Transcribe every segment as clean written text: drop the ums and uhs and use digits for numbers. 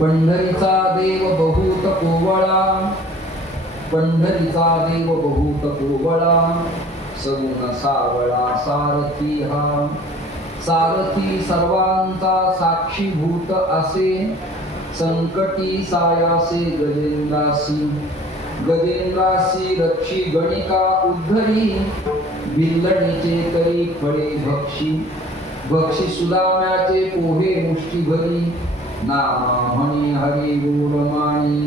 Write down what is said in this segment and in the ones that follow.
पंढरीचा देव बहुत कोवळा, पंढरीचा देव बहुत कोवळा, सगुण सावळा सारथी हा, सारथी सर्वांचा साक्षीभूत असे, संकटी सायासे गजेंद्रासी, गजेंद्रासी रक्षी गणिका उद्धरी, भिल्लणीचे तरी फळे भक्षी, भक्षी सुदाम्याचे पोहे मुष्टीभरी, नामा म्हणे हरी गोडमाणी,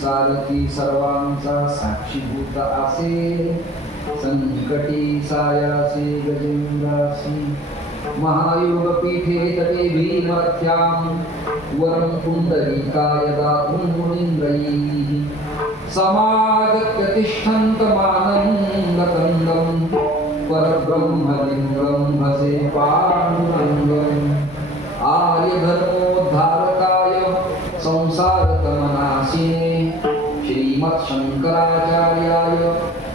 सारथी सर्वांचा साक्षीभूत असे, संकटी सायासे गजेंद्रासी, महायोग पीठे तटे भीमर्थ्याम, वरं पुंडरीकाय दातुं मुनीन्द्रैः, समागत्य तिष्ठन्तमानन्दकन्दं, परब्रह्मलिङ्गं भजे पाण्डुरङ्गम्, आर्यधर्मोद्धारकाय संसारतमनाशिने, श्रीमत्शङ्कराचार्याय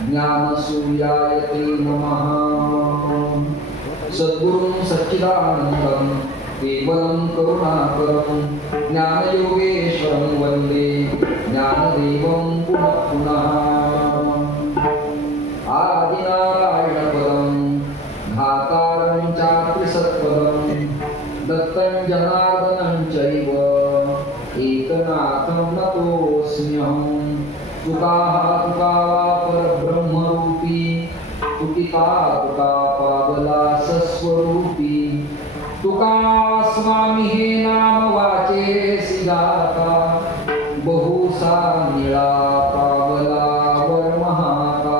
ज्ञानसूर्याय ते नमः। सद्गुरुं सच्चिदानन्दं केवलं करुणाकरं, ज्ञानयोगेश्वरं वन्दे ज्ञानदेवं पुनः पुनः। आदिनारायणपदं घातारं चात्रिसत्पदं, दत्तं जनार्दनं चैव एकनाथं नतोऽस्म्यहं। तुकाः तुका परब्रह्मरूपी, तुकिता तुका पावला सस्वरूपी, तुका स्वामी हे नाम वाचेसी गाता, बहुसा निळा पावला वरमहाता।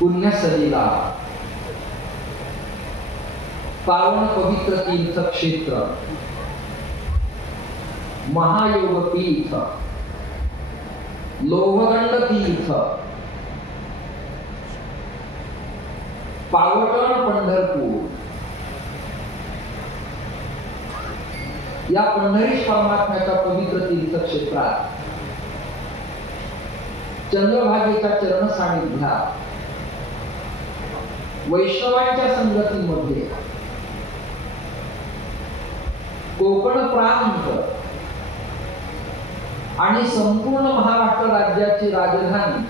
पुण्यसलीला पावन पवित्र तीर्थक्षेत्र, महायोग पीठ, लोहदंड तीर्थ, पावटण पंढरपूर, या पंढरीश परमात्म्याच्या पवित्र तीर्थक्षेत्रात चंद्रभागेच्या चरण सानिध्यात वैष्णवांच्या संगतीमध्ये कोकण प्रांत आणि संपूर्ण महाराष्ट्र राज्याची राजधानी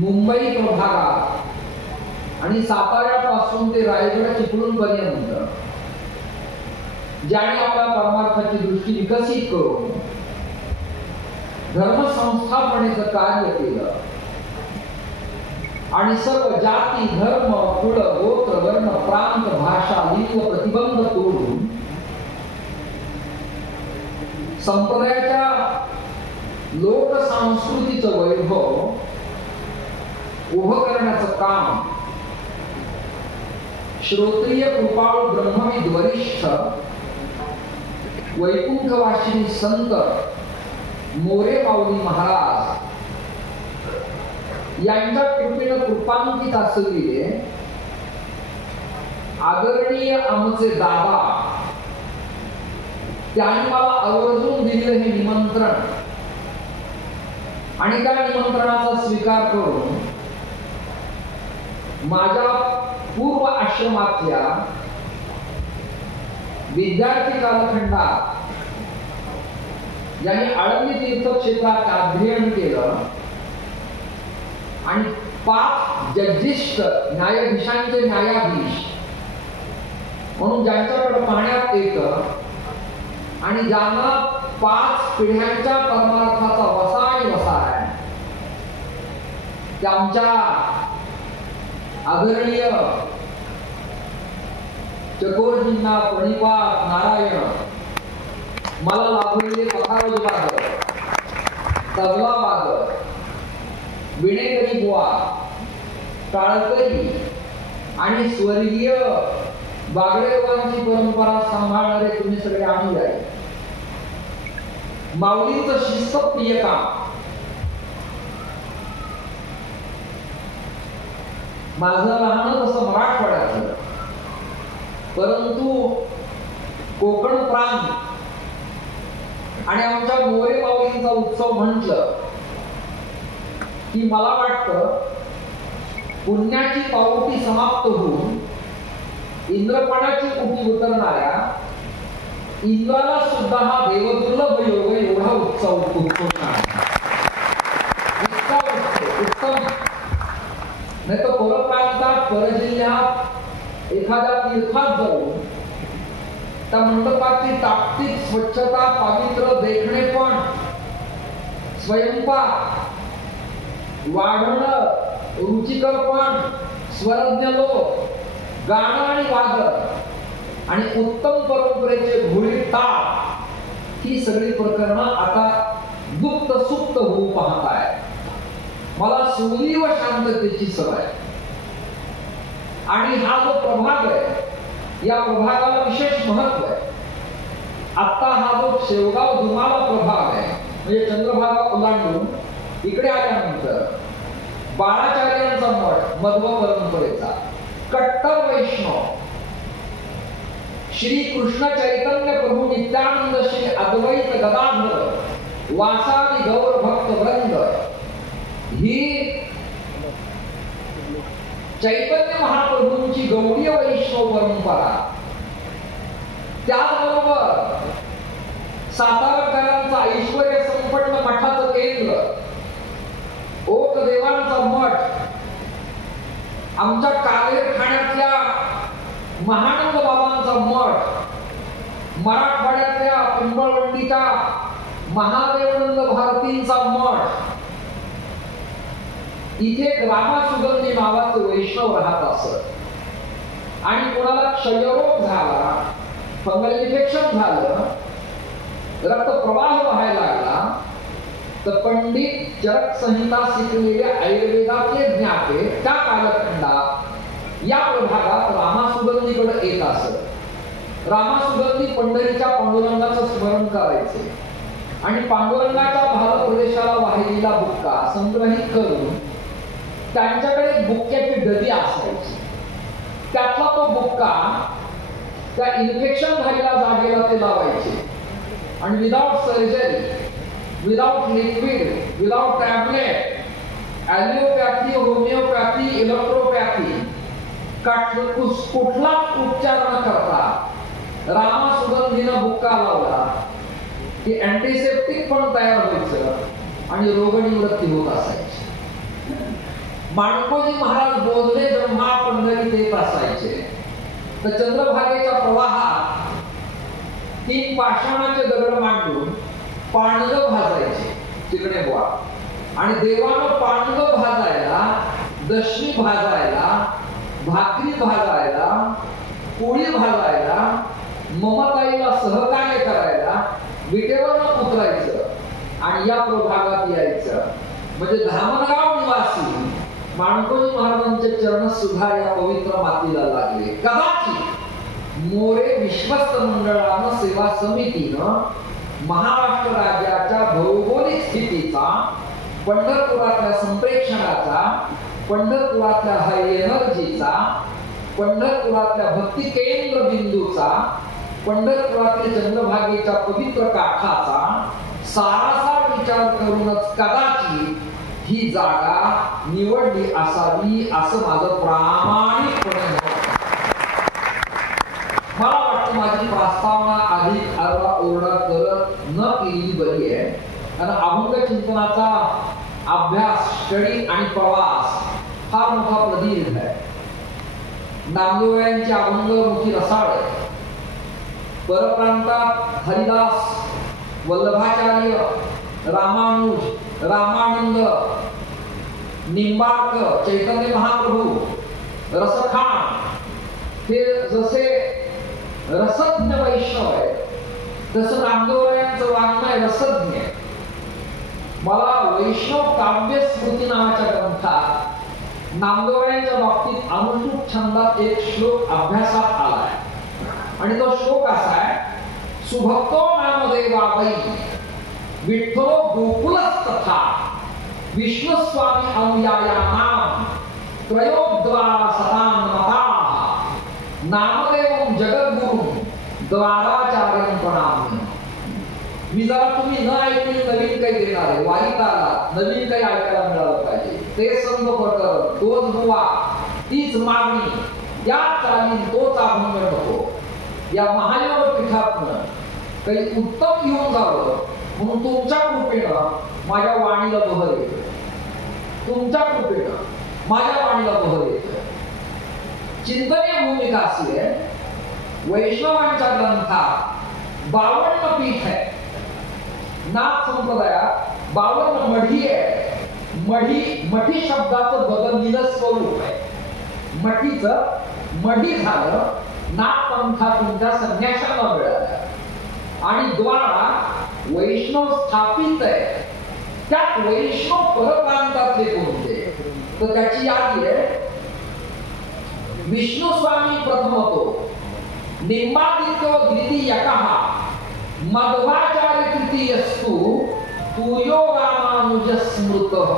मुंबई प्रभागात आणि साताऱ्यापासून ते रायगड चिपळूण पर्यंत ज्याने आपल्या परमार्थाची दृष्टी विकसित करून धर्मसंस्थापनेचं कार्य केलं आणि सर्व जाती धर्म कुळ गोत्र वर्ण प्रांत भाषा लिंग प्रतिबंध तोडून संप्रदायाच्या लोकसंस्कृतीचं वैभव उभं करण्याचं काम श्रोत्रिय कृपाळू ब्रह्मविद वरिष्ठ वैकुंठवासिनी संत मोरे माऊली महाराज यांच्या कृपेने कृपांकित असलेले आदरणीय आमचे दादा त्यांनी मला आवर्जून दिलेलं हे निमंत्रण आणि त्या निमंत्रणाचा स्वीकार करून माझ्या पूर्व आश्रमातल्या विद्यार्थी कालखंडात ज्यांनी आळंदी तीर्थक्षेत्रात अध्ययन केलं आणि 5 जज्जिष्ट न्यायाधीशांचे न्यायाधीश म्हणून ज्यांच्याकडे पाहण्यात येतं आणि ज्यांना 5 पिढ्यांच्या परमार्थाचा वसा आणि वसार आहे, त्यांच्या आदरणीय चकोरजींना प्रणिपात नारायण, मला लाभलेले पखारोज वादक, तबला वादक, विणेकरी बुवा, टाळकरी आणि स्वर्गीय बागडेवांची परंपरा सांभाळणारे तुम्ही सगळे अनुयायी, माऊलींचं शिस्तप्रिय काम. माझं लहान तसं मराठवाड्यातलं, परंतु कोकण प्रांत आणि आमच्या मोरे माऊलींचा उत्सव म्हटलं की मला वाटतं पुण्याची पावती समाप्त होऊन इंद्रपणाची उठी उतरणाऱ्या इंद्राला सुद्धा हा देवदुर्लभ योग एवढा उत्सव उत्तम. नाही तर परप्रांतात परजिल्ह्यात एखाद्या तीर्थात जाऊन त्या मंडपाची ताकदीत स्वच्छता, पवित्र देखणेपण, स्वयंपाक, वाढणं, रुचिकरपण, स्वरज्ञ लोक, गाणं आणि वादन आणि उत्तम परंपरेचे भोळी टाळ, ही सगळी प्रकरणं आता गुप्त सुप्त होऊ पाहत आहे. मला सुलीव शांततेची सवय आणि हा जो प्रभाग आहे, या प्रभागाला विशेष महत्व आहे. आता हा जो शेवगाव धुमाला प्रभाग आहे, म्हणजे चंद्रभागा ओलांडून इकडे आल्यानंतर बाळाचार्यांचा मठ मध्व परंपरेचा कट्टर वैष्णव श्री कृष्ण चैतन्य प्रभू नित्यानंद श्री अद्वैत गदाधर वासादी गौर भक्त वृंद ही चैतन्य महाप्रभूंची गौडीय वैष्णव परंपरा, त्याचबरोबर सातारकरांचा ऐश्वर्य संपन्न मठाचं केंद्र ओक देवांचा मठ, आमच्या कालेर ठाण्यातल्या महानंद बाबांचा मठ, मराठवाड्यातल्या पिंपळवंडीच्या महादेवानंद भारतींचा मठ, इथे रामासुगंधी नावाचे वैष्णव राहत असत आणि कोणाला क्षयरोग झाला, फंगल इन्फेक्शन झालं, रक्तप्रवाह व्हायला लागला, तर पंडित चरक संहिता शिकलेल्या आयुर्वेदातले ज्ञाते त्या कालखंडात या प्रभागात रामासुगंधीकडे येत असत. रामासुगंधी पंढरीच्या पांडुरंगाचं स्मरण करायचे आणि पांडुरंगाच्या भारत प्रदेशाला वाहिलेला बुक्का संग्रहित करून त्यांच्याकडे बुक्क्याची डबी असायची. त्यातला तो बुक्का त्या इन्फेक्शन झालेल्या जागेला ते लावायचे आणि without surgery, without liquid, without tablet, allopathy, homeopathy, electropathy कुठलाच उपचार न करता रामासुगंधीनं बुक्का लावला की अँटीसेप्टिक पण तयार व्हायचं आणि रोगनिवृत्ती होत असायची. माणकोजी महाराज बोधले जेव्हा पंढरीत येत असायचे तर चंद्रभागेच्या प्रवाहात 3 पाषाणाचे दगड मांडून पाणगं भाजायचे तिकडे बुवा, आणि देवानं पाणगं भाजायला, दशमी भाजायला, भाकरी भाजायला, पोळी भाजायला, ममताईला सहकार्य करायला विटेवर उतरायचं आणि या प्रभागात यायचं. म्हणजे धामणगाव निवासी माणकोजी महाराजांचे चरण सुद्धा या पवित्र मातीला लागले. कदाचित मोरे विश्वस्त मंडळानं, सेवा समितीनं महाराष्ट्र राज्याच्या भौगोलिक स्थितीचा, पंढरपुरातल्या संप्रेक्षणाचा, पंढरपुरातल्या हाय एनर्जीचा, पंढरपुरातल्या भक्ती केंद्र बिंदूचा, पंढरपुरातील चंद्रभागेच्या पवित्र काठाचा सारासार विचार करूनच कदाचित ही जागा निवडली असावी असं माझं प्रामाणिकपणे मत. मला वाटतं माझी प्रस्तावना अधिक आरडा-ओरडा करत न केलेली बरी आहे, कारण अभंग चिंतनाचा अभ्यास, स्टडी आणि प्रवास हा मोठा प्रदीर्घ आहे. नामदेवरायांची अभंग मोठी रसाळ आहे. परप्रांतात हरिदास, वल्लभाचार्य, रामानुज, रामानंद, निंबार्क, चैतन्य महाप्रभू, रसखान हे जसे रसज्ञ वैष्णव आहे, तसं नामदेवरायांचं वाङ्मय आहे रसज्ञ. मला वैष्णव काव्य स्मृती नावाच्या ग्रंथात नामदेवरायांच्या बाबतीत अनुष्टुप छंदात एक श्लोक अभ्यासात आलाय. आणि तो श्लोक असा आहे, सुभक्तो नामदेवावै विठ्ठलो गोकुलस्तथा विष्णुस्वामी अनुयायानां त्रयोद्वारा सतान्नताः नामदेवं जगद्गुरुं द्वाराचार्यं प्रणमामि. मी जरा तुम्ही न ऐकली नवीन काही देणार आहे, वारीत आला नवीन काही ऐकायला मिळालं पाहिजे. ते संत प्रकरण, तोच बुवा, तीच मागणी, त्या चालीन तोच अभंग नको. या महायोग पीठातनं काही उत्तम घेऊन जावं म्हणून तुमच्या कृपेनं माझ्या वाणीला बहर येतं. तुमच्या कृपेनं माझ्या वाणीला बहर येतं. चिंतनीय भूमिका अशी आहे, वैष्णवांच्या ग्रंथात 52 पीठ आहे. नाथ संप्रदायात 52 मढी आहे. मठी शब्दाचं बदललेलं स्वरूप आहे. मठीचं मढी झालं, नाथ पंथातून त्या संन्याशाला मिळाल्या. आणि द्वारा वैष्णव स्थापित आहे. त्यात वैष्णव परप्रांतातले कोणते, तर त्याची यादी आहे. विष्णू स्वामी प्रथमतो, निंबादित्यो द्वितीयकः, मध्वाचार्य तृतीयस्तु, तुर्यो रामानुज स्मृतः.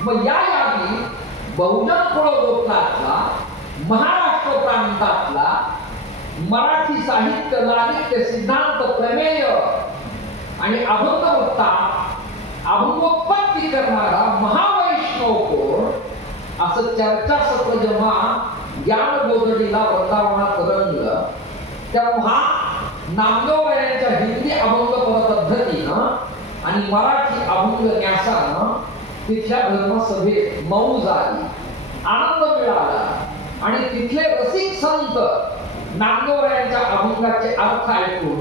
मग या यादी बहुजन कुळगोत्रातला, महाराष्ट्र प्रांतातला मराठी साहित्य, लालित्य, सिद्धांत, प्रमेय आणि अभंगवत्ता, अभंगोत्पत्ती करणारा महावैष्णव कोण, असं चर्चासत्र जेव्हा ज्ञान गोधडीला वृंदावनात रंगलं, तेव्हा नामदेवरायांच्या हिंदी अभंग पद्धतीनं आणि मराठी अभंग न्यासानं तिथल्या धर्मसभेत मौज आली, आनंद मिळाला. आणि तिथले रसिक संत नामदेवरायांच्या अभंगाचे अर्थ ऐकून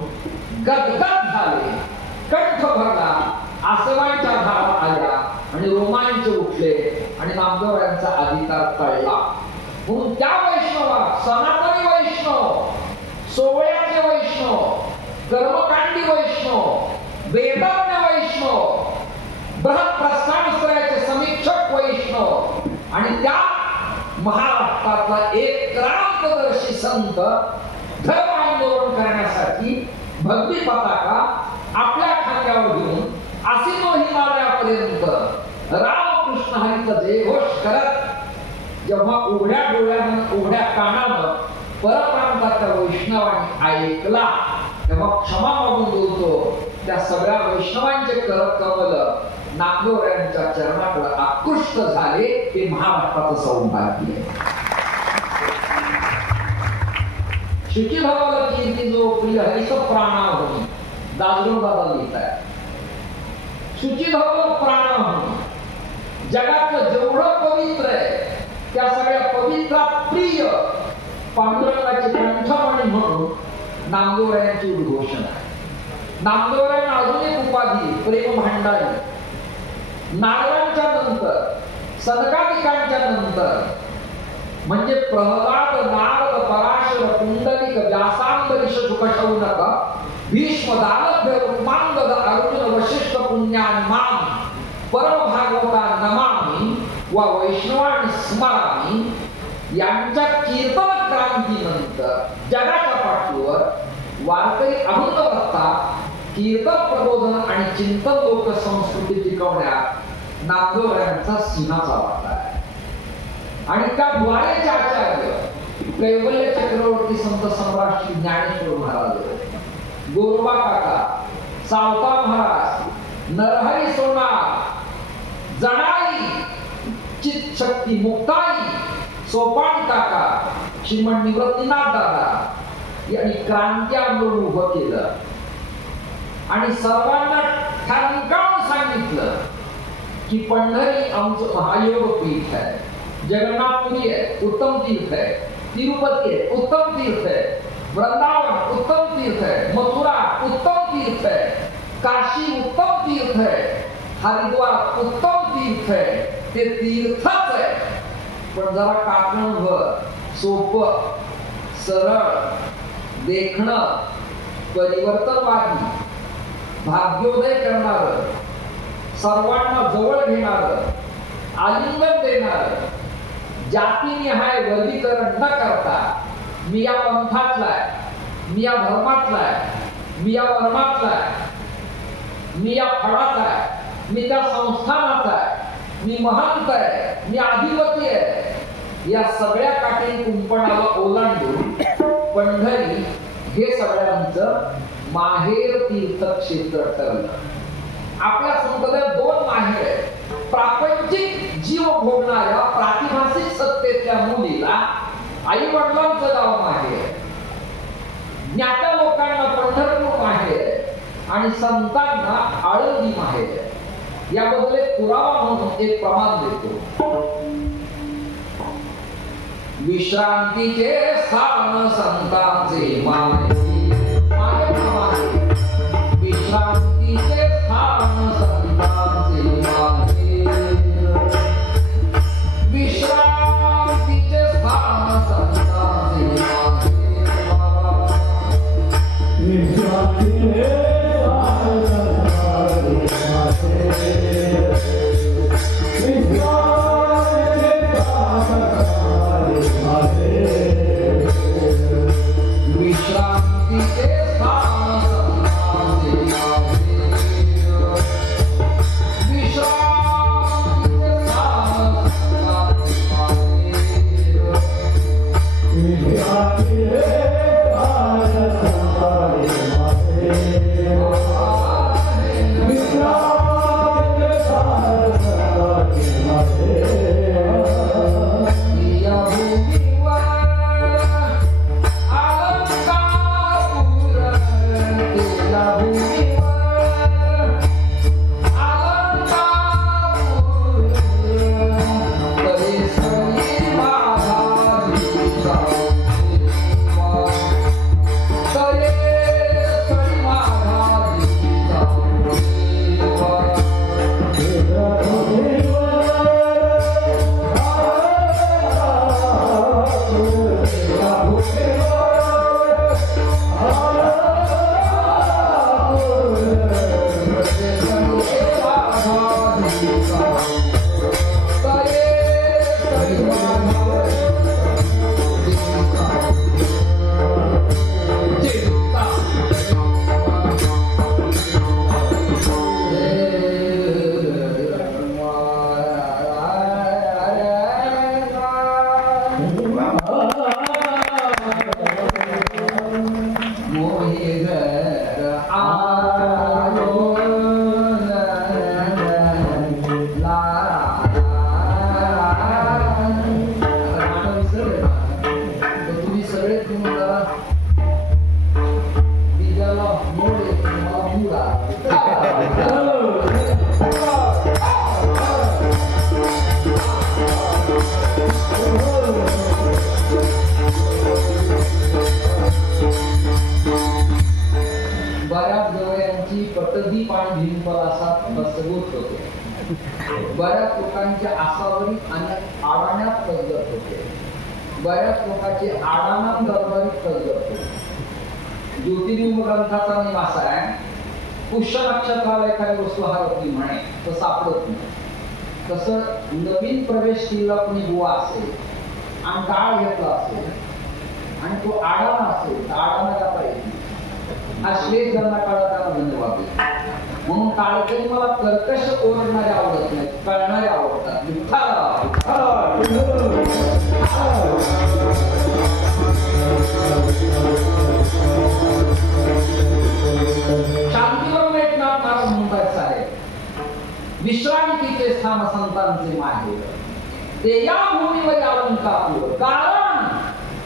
गदगद झाले, कंठ भरला, आसवांच्या धारा आल्या आणि रोमांच उठले आणि नामदेवरायांचा अधिकार टळला. म्हणून त्या वैष्णवात सनातनी वैष्णव, सोहळ्यातले वैष्णव, कर्मकांडी वैष्णव, वेदज्ञ वैष्णव, बृहत प्रस्थानत्रयाचे समीक्षक वैष्णव आणि त्या महाराष्ट्रातला एक क्रांतदर्शी संत धर्म आंदोलन करण्यासाठी भक्ती पताका आपल्या खांद्यावर घेऊन आसिनो हिमालयापर्यंत रामकृष्ण हरीचा जयघोष करत जेव्हा उघड्या डोळ्यानं उघड्या कानानं परप्रांताच्या वैष्णवांनी ऐकला, तेव्हा क्षमा मागून बोलतो, त्या सगळ्या वैष्णवांचे करकमल नामदेवरायांच्या चरणाकडे आकृष्ट झाले. ते महाराष्ट्राचं सौभाग्य आहे. शुची भावाला कीर्ती जो प्रिय हरिस प्राणाहुनी, दासगण दादा लिहित आहे. शुची भावाला प्राणाहुनी, जगातलं जेवढं पवित्र आहे त्या सगळ्या पवित्रात प्रिय पांडुरंगाचे कंठमणी म्हणून नामदेवरायांची उद्घोषणा आहे. नामदेवरायांना अजून एक उपाधी प्रेम भांडारी. नारदांच्या नंतर, सनकादिकांच्या नंतर म्हणजे प्रल्हाद, नारद, पराशर, पुंडलिक, व्यासांबरीश, शुकशौनक, भीष्म, दानभ्य, रुक्मांगद, अर्जुन, वशिष्ठ, पुण्यान्मान, परम भागवता नमामि वा वैष्णवान स्मरामि यांच्या कीर्तन क्रांतीनंतर जगाच्या पाठीवर वारकरी अभंगवत्ता, कीर्तन प्रबोधन आणि चिंतन लोक संस्कृती टिकवण्यात नामदेवरायांचा सिंहाचा वाटा आहे. आणि त्या द्वारेचे आचार्य कैवल्य चक्रवर्ती संत सम्राट श्री ज्ञानेश्वर महाराज, गोरबा काका, सावता महाराज, नरहरी सोनार, जणाई, चित शक्ती मुक्ताई, सोपान काका, श्रीमंत निवृत्तीनाथ दादा यांनी क्रांती आंदोलन उभं केलं आणि सर्वांना ठणकावून सांगितलं की पंढरी आमचं महायोग पीठ आहे, जगन्नाथपुरी आहे, उत्तम तीर्थ आहे, तिरुपती आहे, उत्तम तीर्थ आहे, वृंदावन उत्तम तीर्थ आहे, मथुरा उत्तम तीर्थ आहे, काशी उत्तम तीर्थ आहे, हरिद्वार उत्तम तीर्थ आहे. ते तीर्थच आहे, पण जरा काकणभर, सोपं, सरळ, देखणं, परिवर्तनवादी, भाग्योदय करणार, सर्वांना जवळ घेणार, आलिंगन देणार, जातीनिहाय वर्गीकरण न करता मी या पंथातला आहे, मी या धर्मातला आहे, मी या वर्णातला आहे, मी या फळाचा आहे, मी त्या संस्थानाचा आहे, मी महंत आहे, मी अधिपती आहे, या सगळ्या काठी कुंपणाला ओलांडून पंढरी हे सगळ्यांचं माहेर तीर्थक्षेत्र ठरलं. आपल्या संप्रदायात दोन माहेर आहेत. प्रापंचिक जीव भोगणाऱ्या प्रातिभासिक सत्तेच्या मुलीला आई वडिलांचं गाव माहेर, ज्ञात्या लोकांना पंढरपूर माहेर आणि संतांना आळंदी माहेर. याबद्दल एक पुरावा म्हणून एक प्रमाण देतो. विश्रांतीचे स्थान संतांचे माहेर, विश्रांतीचे स्थान संतांचे माहेर, विश्रांतीचे स्थान संतांचे माहेर, विश्रांतीचे बऱ्याच लोकांच्या आसावरी आणि आडाण्यात तसगत होते. बऱ्याच लोकांचे आडाणात दरबारी तसगत होते. ज्योतिर्लिंग ग्रंथाचा नियम असा आहे, पुष्य नक्षत्राला एखादी वस्तू हरवली म्हणे तर सापडत नाही. तसं नवीन प्रवेश केलेला कोणी बुवा असेल आणि काळ घेतला असेल आणि तो आडाणा असेल तर आडाणा जाता येत नाही. हा श्लेष ज्यांना काळात त्याला धन्यवाद. म्हणून काळकरी मला कर्कश ओरडणारे आवडत नाहीत, कळणारे आवडतात. शांतीवरून एकनाथ महाराज म्हणतात साहेब, विश्रांतीचे स्थान संतांचे माहेर, ते या भूमीवर अलंकापूर, कारण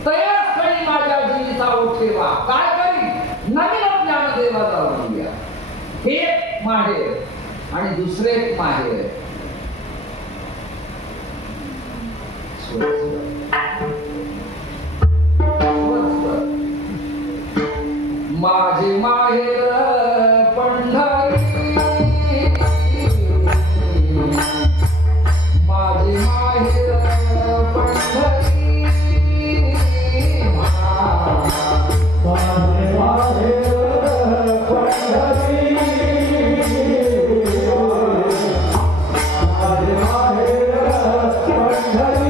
तयास्थळी माझ्या जीविता उठेवा, काय करी नवीन ज्ञान देवा जाऊन घ्या. हे माहेर आणि दुसरे माहेर. माझे माहेर पंढरी, माझे माहेर पंढरी, माझे माहेर पंढरी, माझे माहेर पंढरी.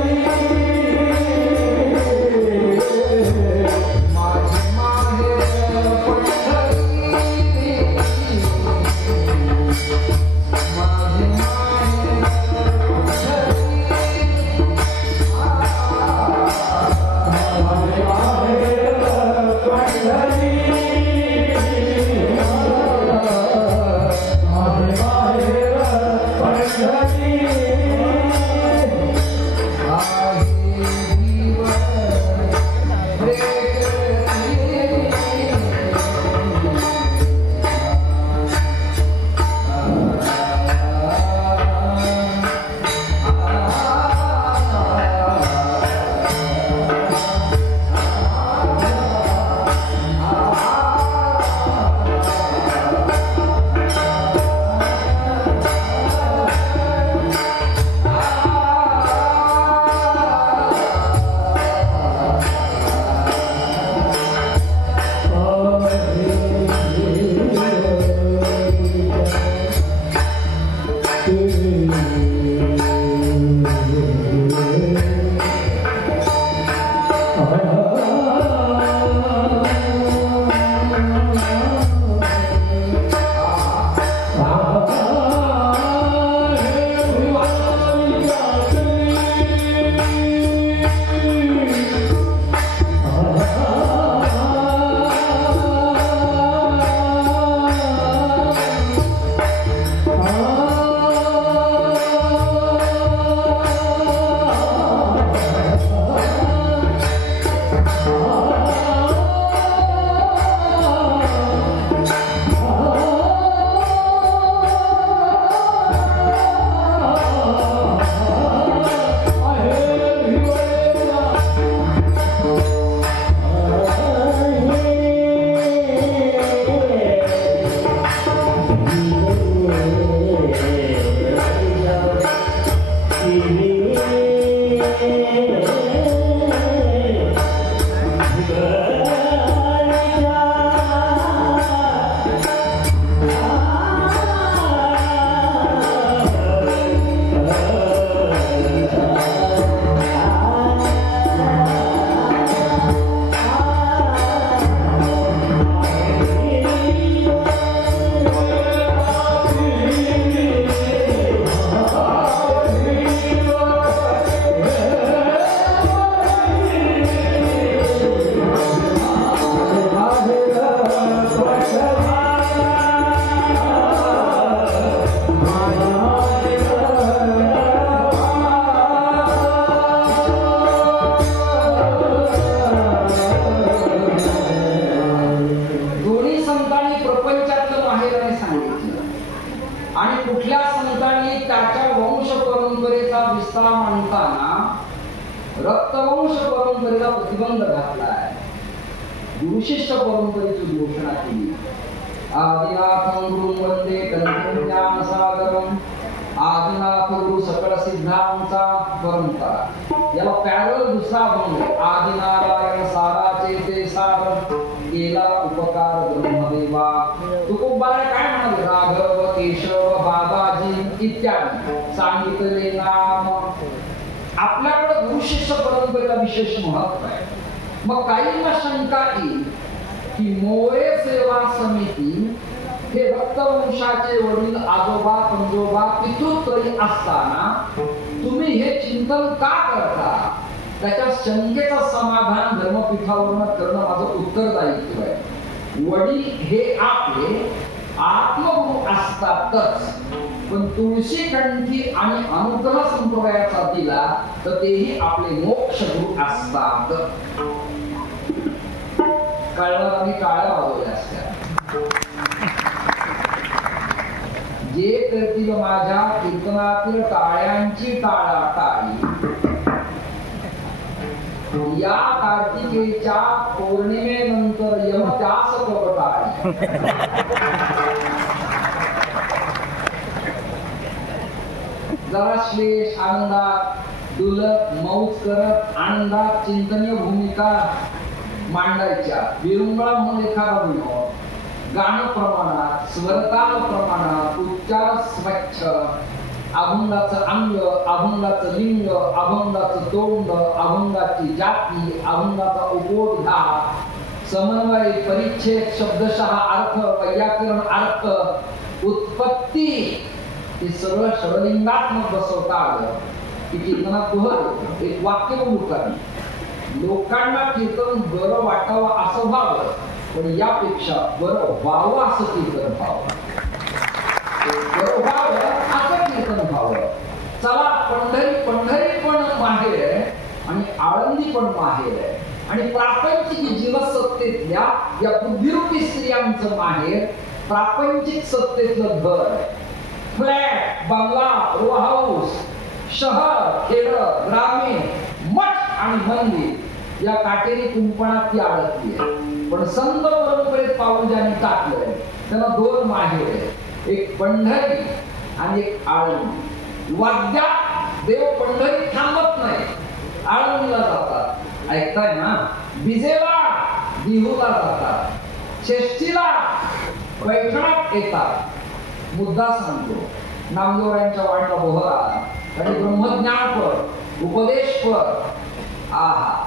प्रतिबंध घातलाय. गुरुशिष्य परंपरेची घोषणा केली. आदिनाथं गुरुं वंदे कंठं ज्ञानसागरं. आदिनाथ गुरु सकळ सिद्धांचा परंपरा. याला पॅरल दुसरा अभंग आदिनारायण साराचे ते सार केला उपकार ब्रह्मदेवा. तुकोबाला काय म्हणाले? राघव केशव बाबाजी इत्यादी सांगितले नाम. आपल्याकडे गुरुशिष्य परंपरेला विशेष महत्व आहे. मग काहींना शंका येईल की मोरे सेवा समिती हे रक्तवंशाचे वडील आजोबा पंजोबा पितृत्रयी असताना तुम्ही हे चिंतन का करता? त्याच्या शंकेचं समाधान धर्मपीठावरून करणं माझं उत्तरदायित्व आहे. वडील हे आपले आत्मगुरु असतातच, पण तुळशीकंठी आणि अनुग्रह संप्रदायाचा दिला तर तेही आपले मोक्ष गुरु असतात. कळलं? आम्ही टाळ्या वाजवल्या असत्या. जे करतील माझ्या कीर्तनातील टाळ्यांची टाळाटाळी या कार्तिकेच्या पौर्णिमेनंतर यमत्यास कवटाळी. जरा श्लेष आनंदात डुलत मौज करत आनंदात चिंतनीय भूमिका मांडायच्या. विरंगुळा म्हणून एखादा विनोद, गाणं प्रमाणात, स्वरताल प्रमाणात, उच्चार स्वच्छ, अभंगाचं अंग, अभंगाचं लिंग, अभंगाचं तोंड, अभंगाची जाती, अभंगाचा उपोद्घात, समन्वय, परिच्छेद, शब्दशः अर्थ, वैयाकरण अर्थ, उत्पत्ती हे सगळं षडलिंगात्मक बसवता आलं की कीर्तनात दोहर एक वाक्य बोलू करा. लोकांना कीर्तन बरं वाटावं असं व्हावं, पण यापेक्षा बरं व्हावं असं कीर्तन व्हावं. बरं व्हावं असं कीर्तन व्हावं. चला पंढरी पण माहेर आहे आणि आळंदी पण माहेर आहे आणि प्रापंचिक जीवसत्तेतल्या या बुद्धिरूपी स्त्रियांचं माहेर प्रापंचिक सत्तेतलं घर आहे. फ्लॅट, बंगला, रो हाऊस, शहर, खेड, ग्रामीण, मठ आणि मंदिर या काटेरी कुंपणात ती अडकली आहे. पण संत परंपरेत पाऊल ज्यांनी टाकलंय त्यांना दोन माहेर आहे, एक पंढरी आणि एक आळंदी. वाद्यात देव पंढरी थांबत नाही, आळंदीला जातात. ऐकताय ना? बिजेला बिहूला जातात, षष्ठीला पैठणात येतात. मुद्दा सांगतो, नामदेवरायांच्या वाणीला बोहरा आणि ब्रह्मज्ञानपर, उपदेशपर,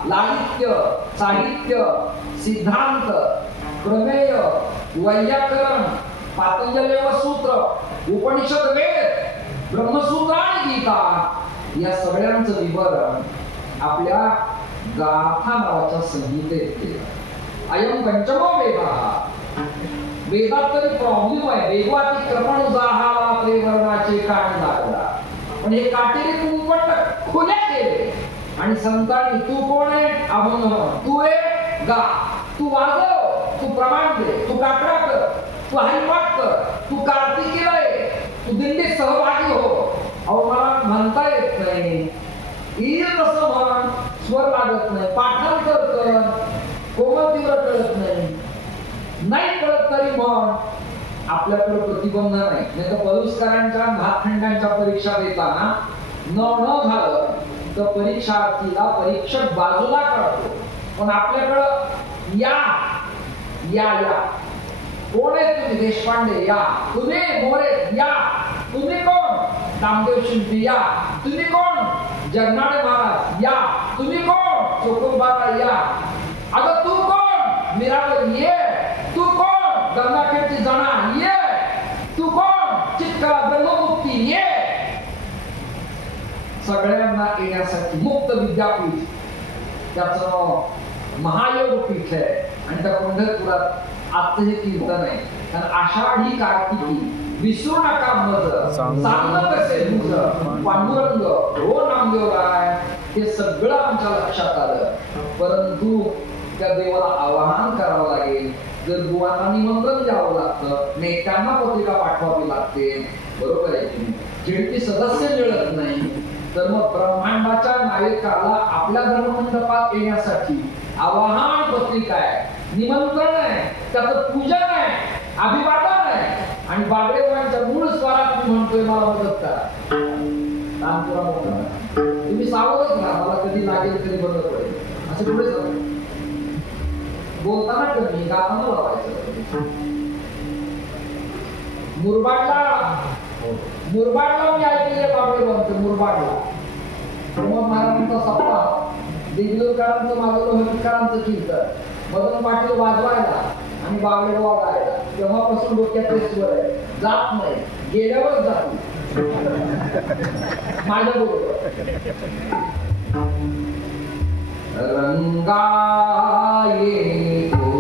लाहित्य, साहित्य, सिद्धांत, प्रमेय, वैयाकरण, पातंजली सूत्र, उपनिषद, वेद, ब्रह्मसूत्र आणि गीता या सगळ्यांचं विवरण आपल्या गाथा नावाच्या संहितेत केलं. अयं पंचमो वेदः. वेदात तरी प्रॉब्लेम आहे, वेगवातिक्रमण उदाहाला वर्णाचे कान लागला, पण हे काटेरी कुंपण खुल्या केले आणि संतांनी तू कोण आहे? अभंग. तू आहे गा, तू वाजव, तू प्रमाण दे, तू काकडा कर, तू हरिपाठ कर, तू कार्तिकीय आहे, तू दिंडीत सहभागी हो. अहो मला म्हणता येत नाही, येईल तसं म्हण, स्वर लागत नाही, पाठांतर कर, कोमल तीव्र कळत नाही कळत तरी म्हण. आपल्याकडे प्रतिबंध नाही. नाही तर पलुसकरांच्या भातखंडांच्या परीक्षा देताना न झालं तर परीक्षार्थीला परीक्षक बाजूला काढतो. पण आपल्याकडं या या या कोण आहे तुम्ही? देशपांडे या. तुम्ही मोरे या. तुम्ही कोण? नामदेव शिंपी या. तुम्ही कोण? जगनाडे महाराज या. तुम्ही कोण? चोकुरबारा या. अगं तू कोण? मिरावर ये. तू कोण? गंगाखेडची जना ये. तू कोण? चित्कला ब्रह्ममुक्ती ये. सगळ्यांना येण्यासाठी मुक्त विद्यापीठ, त्याचं महायोग पीठ आहे. आणि त्या पंढरपुरात आजचं हे कीर्तन आहे. कारण आषाढी कार्तिकी विसरू नका मज सांग कसे तुझ पांडुरंग हो नामदेवराय. हे सगळं आमच्या लक्षात आलं. परंतु त्या देवाला आवाहन करावं लागेल. जर गुवांना निमंत्रण द्यावं लागतं, नेत्यांना पत्रिका पाठवावी लागते. बरोबर आहे की झेडपी सदस्य मिळत नाही, तर मग ब्रह्मांडाच्या नायकाला आपल्या धर्ममंडपात येण्यासाठी आवाहन पत्रिका आहे, निमंत्रण आहे, त्याचं पूजन आहे, अभिवादन आहे. आणि बागडेवांच्या मूळ स्वरात मी म्हणतोय मला मदत करा. तुम्ही सावधच राहा, मला कधी लागेल कधी बंद पडेल असं पुढे सांग. बोलताना कमी, गाताना लावायचं. मुरबाडला मी ऐकले बागडेवांचं. मुरबाडला प्रमोद महाराजांचा सप्ताह, दिग्लूरकरांचं मागवलं हकीकरांचं कीर्तन, मदन पाटील वाजवायला आणि बागडेवा गायला. तेव्हापासून डोक्यात ते स्वर आहे. जात नाही, गेल्यावर जातो माझ्या बरोबर. रंगा येतो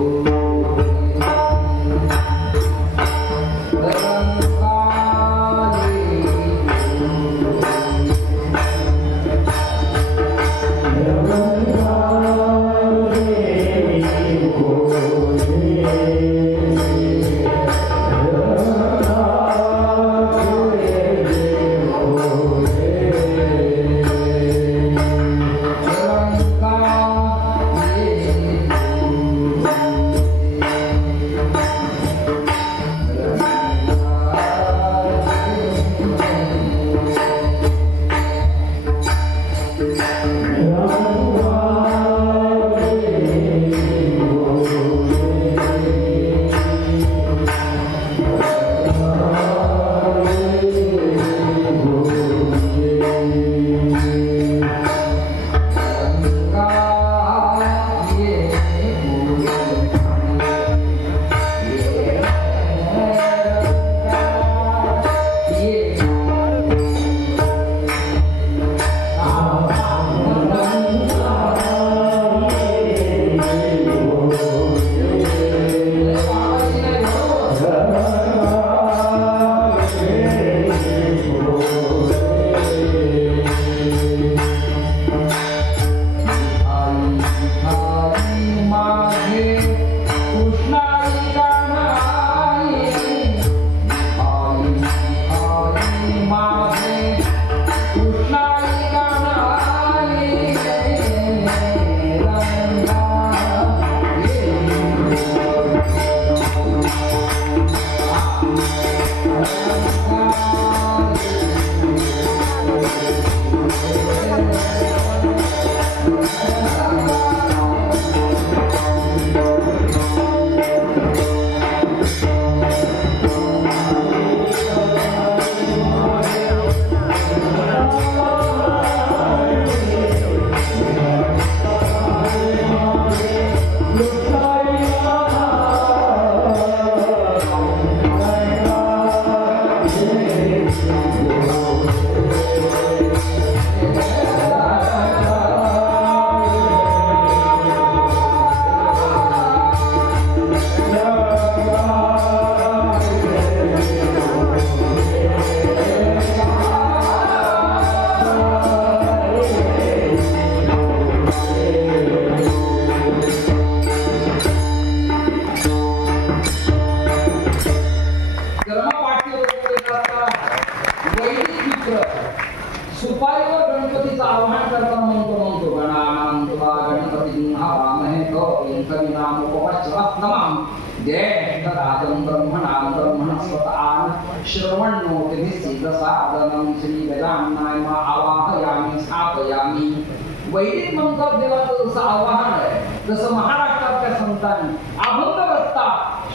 वैदिक मंत्रात देवाचं जसं आवाहन आहे, जसं महाराष्ट्रातल्या संतांनी अभंग रस्ता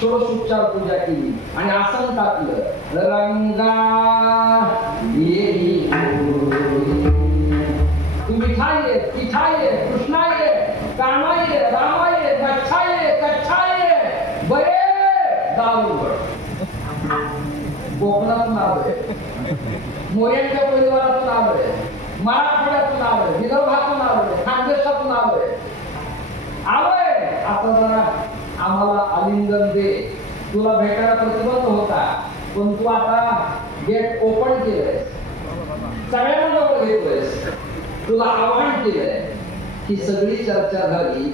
षोडशोपचार पूजा केली आणि आसन टाकलं. रंगा येई तू मिठाई पिठाई कृष्णाय कामाय रामाय गच्छाय कच्छाय बरे गावगड. कोकणातून आलोय, मोऱ्यांच्या परिवारातून आलोय, मराठवाड्यातून आलोय, विदर्भातून आलोय, खानदेशातून आलोय. आता जरा आम्हाला आलिंगन दे. तुला भेटायला प्रतिबंध होता, पण तू आता गेट ओपन केलंय, सगळ्यांना जवळ घेतोयस, तुला आवाहन केलंय. ही सगळी चर्चा झाली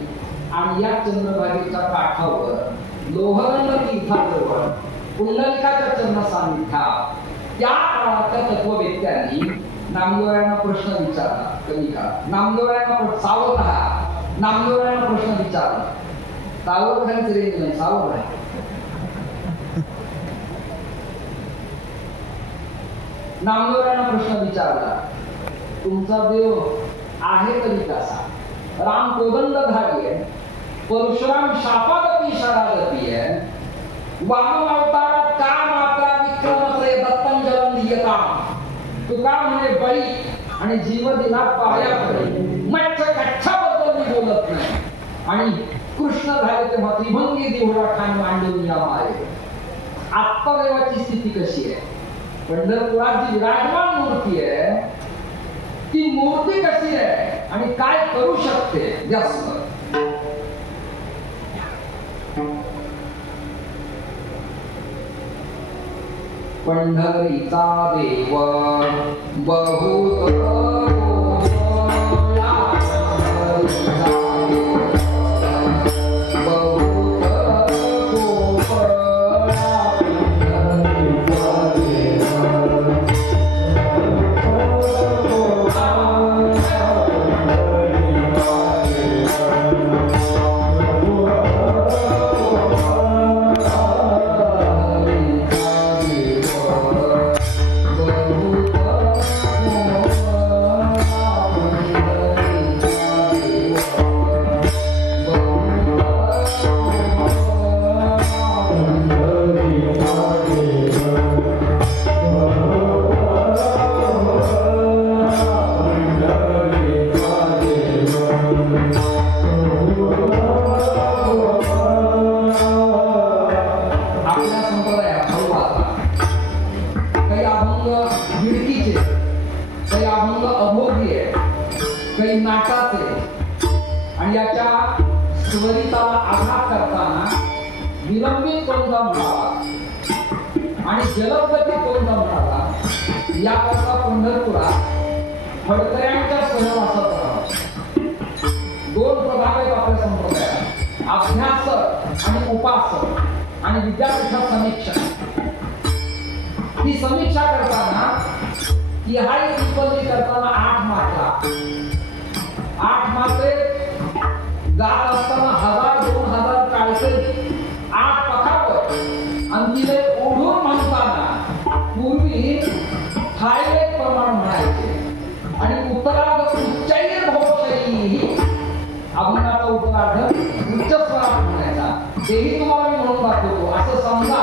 आणि या चंद्रभागेच्या काठावर लोहरंग तीर्थाजवळ पुंडलिकाच्या चरण सान्निध्यात त्या काळाच्या तत्ववेत्यांनी नामदेवरायांना प्रश्न विचारला. कमी काळ नामदेवरायांना सावध राहा, नामदेवरायांना प्रश्न विचारला. सावध राहायचं रेंज नाही, सावध राहा. नामदेवरायांना प्रश्न विचारला, तुमचा देव आहे तरी कसा? राम कोदंडधारी आहे, परशुराम शापादपी शरादपी आहे, वामन अवतारात का मात्रा विक्रमत्रे दत्तंजलम दीयताम. तुका म्हणजे बळी आणि जीवदिना पायाकडे मच्छ कच्छाबद्दल मी बोलत नाही. आणि कृष्ण झाले तेव्हा त्रिभंगी देवळा खान मांडून या मारे. आत्ता देवाची स्थिती कशी आहे? पंढरपुरात जी विराजमान मूर्ती आहे ती मूर्ती कशी आहे आणि काय करू शकते? जास्त पंढरीचा देव बहुत फडकऱ्यांच्या सहवासात राहा. दोन प्रभाग आहेत आपल्या संप्रदायात, अभ्यासक आणि उपासक आणि विद्यापीठ समीक्षा. ही समीक्षा करताना तिहाई टिप्पणी करताना 8 मात्रा, 8 मात्रे गात असताना 1000-2000 काळकरी 8 पखावर आणि तिथे ओढून म्हणताना पूर्वी थायलेट प्रमाण म्हणायचे आणि उत्तरार्ध उच्चाईर भावशाही अभंगाचा उत्तरार्ध उच्च स्वरात म्हणायचा. तेही तुम्हाला मी म्हणून दाखवतो. असं समजा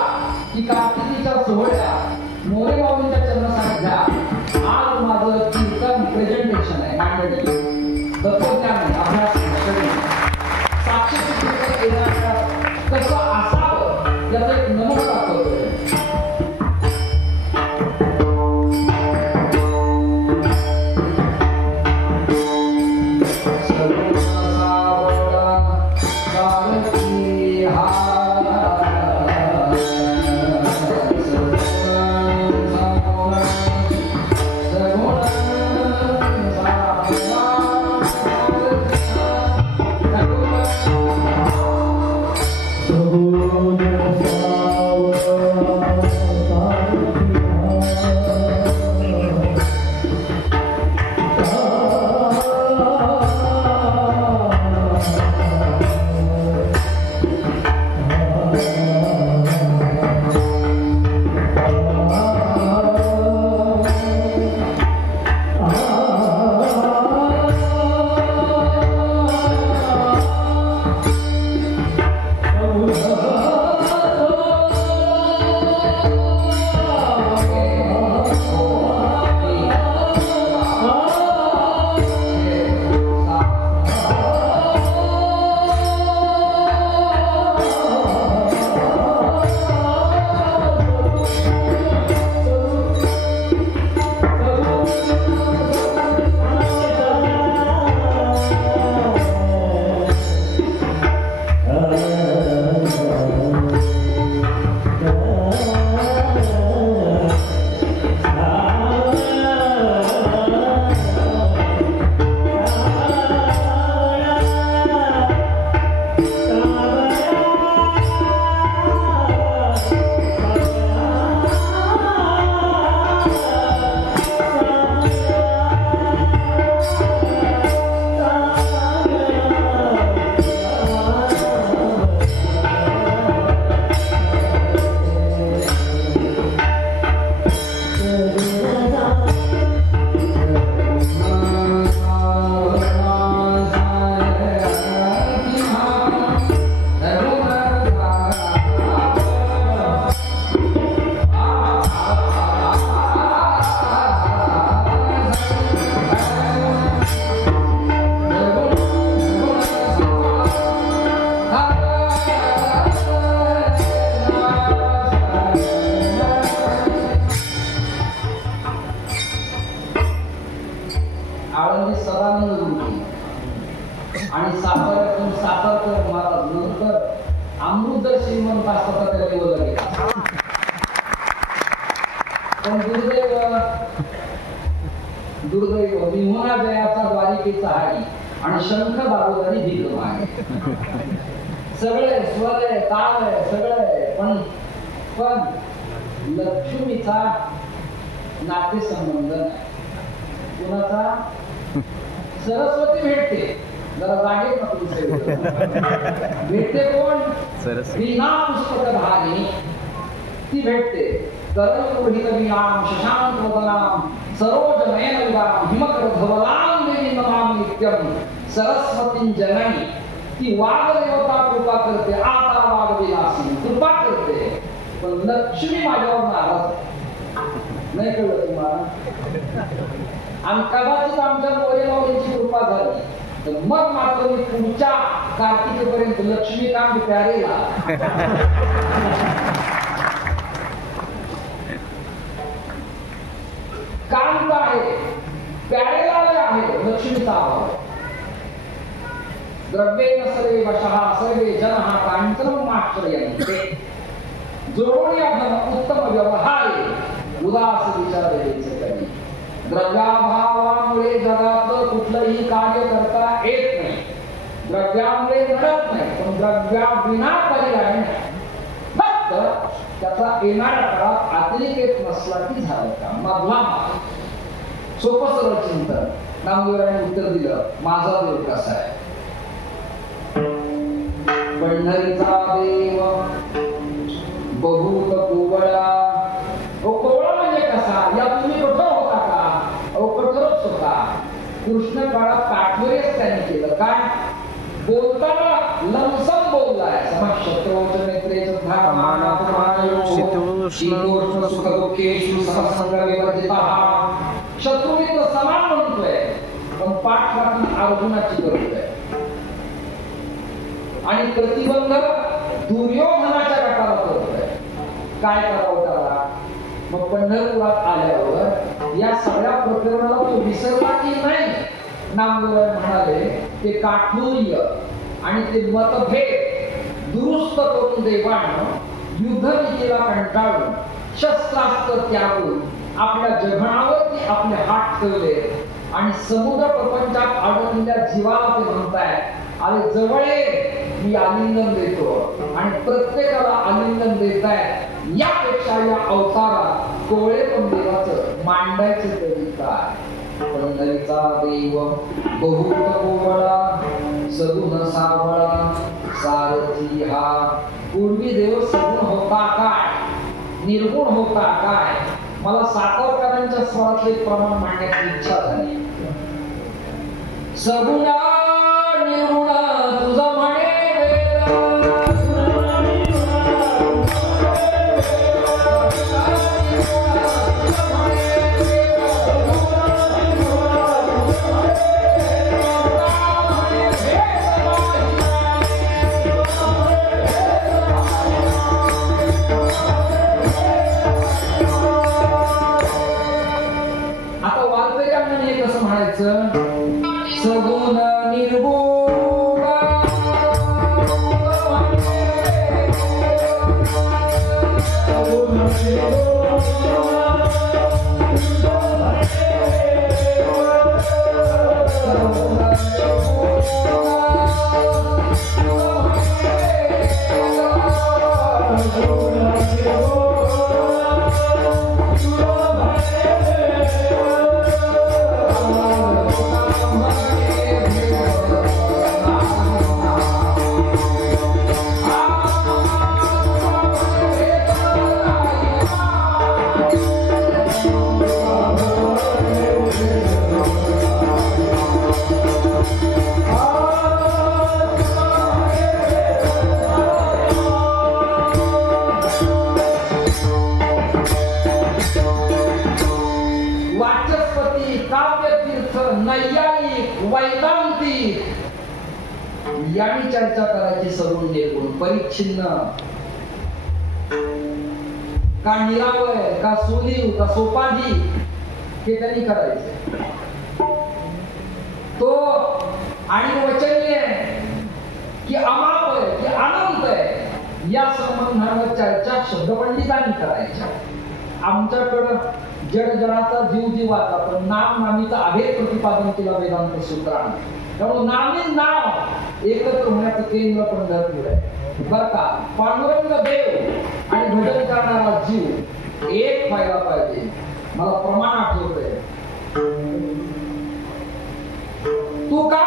की कार्तिकीच्या सोहळ्यात मोरे बाबूंच्या चरणसान्निध्यात आज माझं कीर्तन प्रेझेंटेशन आहे, मांडणी तत्वज्ञान आहे, अभ्यास साक्षी कसं असावं याचा एक नमूना दाखवतोय. Hare आणि साताऱ्यातून सातारकर महाराज नंतर अमृत जर श्रीमंत असता तर त्याला लेवलला गेला. पण दुर्दैव विमोना जयाचा द्वारिकेचा हारी आणि शंख दारोदारी भीक मागे. सगळे स्वर आहे, ताल आहे, सगळं आहे, पण लक्ष्मीचा नातेसंबंध नाही. कुणाचा? सरस्वती भेटते, जरा जागे भेटते कोण? वीणा पुस्तकधारी ती भेटते. करणोहितवीणां शशांकवदनां सरोजनयनविदां हिमकरधवलां देवीं नमामि नित्यं सरस्वतीं जननी. ती वाग्देवता कृपा करते, आता वाग्विलासी कृपा करते. पण लक्ष्मी माझ्यावर नाराज नाही. कळलं तुम्हाला? आणि कदाचित आमच्या मोरेगावची कृपा झाली तर मग मात्र मी पुढच्या कार्तिकेपर्यंत लक्ष्मीकांत प्यारेला कांत आहे, प्यारेला आहे लक्ष्मीचा अभाव. द्रव्येन सर्वे वशः सर्वे जनः कांचनम् आश्रयन्ते. जोडोनिया धन उत्तम व्यवहारे उदास विचारेचे कधी. द्रव्याभावामुळे जगातलं कुठलंही कार्य करता येत नाही. द्रव्यामुळे घडत नाही, पण द्रव्याविना पर्याय नाही. फक्त त्याचा येणाऱ्या काळात अतिरेक नसला की झालं का? मधला मार्ग. सोपं सरळ चिंतन. नामदेवरांनी उत्तर दिलं, माझा देव कसा आहे? पंढरीचा देव बहुत कोवळा. कोवळा म्हणजे कसा? या तुम्ही कठोर होता का? कठोरच होता. कृष्ण काळात काठवरच त्यांनी केलं. काय? बोलताना लमसम बोललाय. समशत्रोच नेत्रेच शीतोष्ण सुख दुःखेषु समसंग विवर्जितः. शत्रुमित्र समान म्हणतोय, पण पाठ राखून अर्जुनाची करतोय. आणि प्रतिबंध दुर्योधनाच्या गटाला करतोय. काय करावं त्याला? मग पंढरपुरात आल्यावर या सगळ्या प्रकरणाला तो विसरला की नाही? नामदेव म्हणाले ते काठोर्य आणि ते मतभेद दुरुस्त करून देवानं युद्धनीतीला कंटाळून शस्त्रास्त्र त्यागून आपल्या जगण्यावरती आपले हात ठेवले आणि समुद्र प्रपंचात अडकलेल्या जीवाला ते म्हणतायत, अरे जवळ मी आलिंगन देतो. आणि प्रत्येकाला आलिंगन देतायत. यापेक्षा या अवतारात कोळे पण देवाचं मांडायचं तरी काय? पंढरीचा देव बहुत कोवळा सगुण सावळा सारथी हा. पूर्वी देव सगुण होता काय? निर्गुण होता काय? मला सातारकरांच्या स्वरातले प्रमाण मांडण्याची इच्छा झाली. सगुण निर्गुण तुझा म्हणे सगुण निर्गुण यानी चर्चा करायची. सगुण निर्गुण परिच्छिन्न का निरावय का सुनीव का सोपाधी हे त्यांनी करायचे. तो आणि वचनीय की अमाप आहे की अनंत आहे या संबंधावर चर्चा शब्दपंडितांनी करायच्या. आमच्याकडं जड जडाचा जीव जीवाचा पण नाम नामीचा अभेद प्रतिपादन केला वेदांत सूत्राने. त्यामुळे नामी नाव एकत्र होण्याचं केंद्र पंढरपूर आहे बर का. पांडुरंग देव आणि भजन करणारा जीव एक व्हायला पाहिजे. मला प्रमाण आठवतंय तू का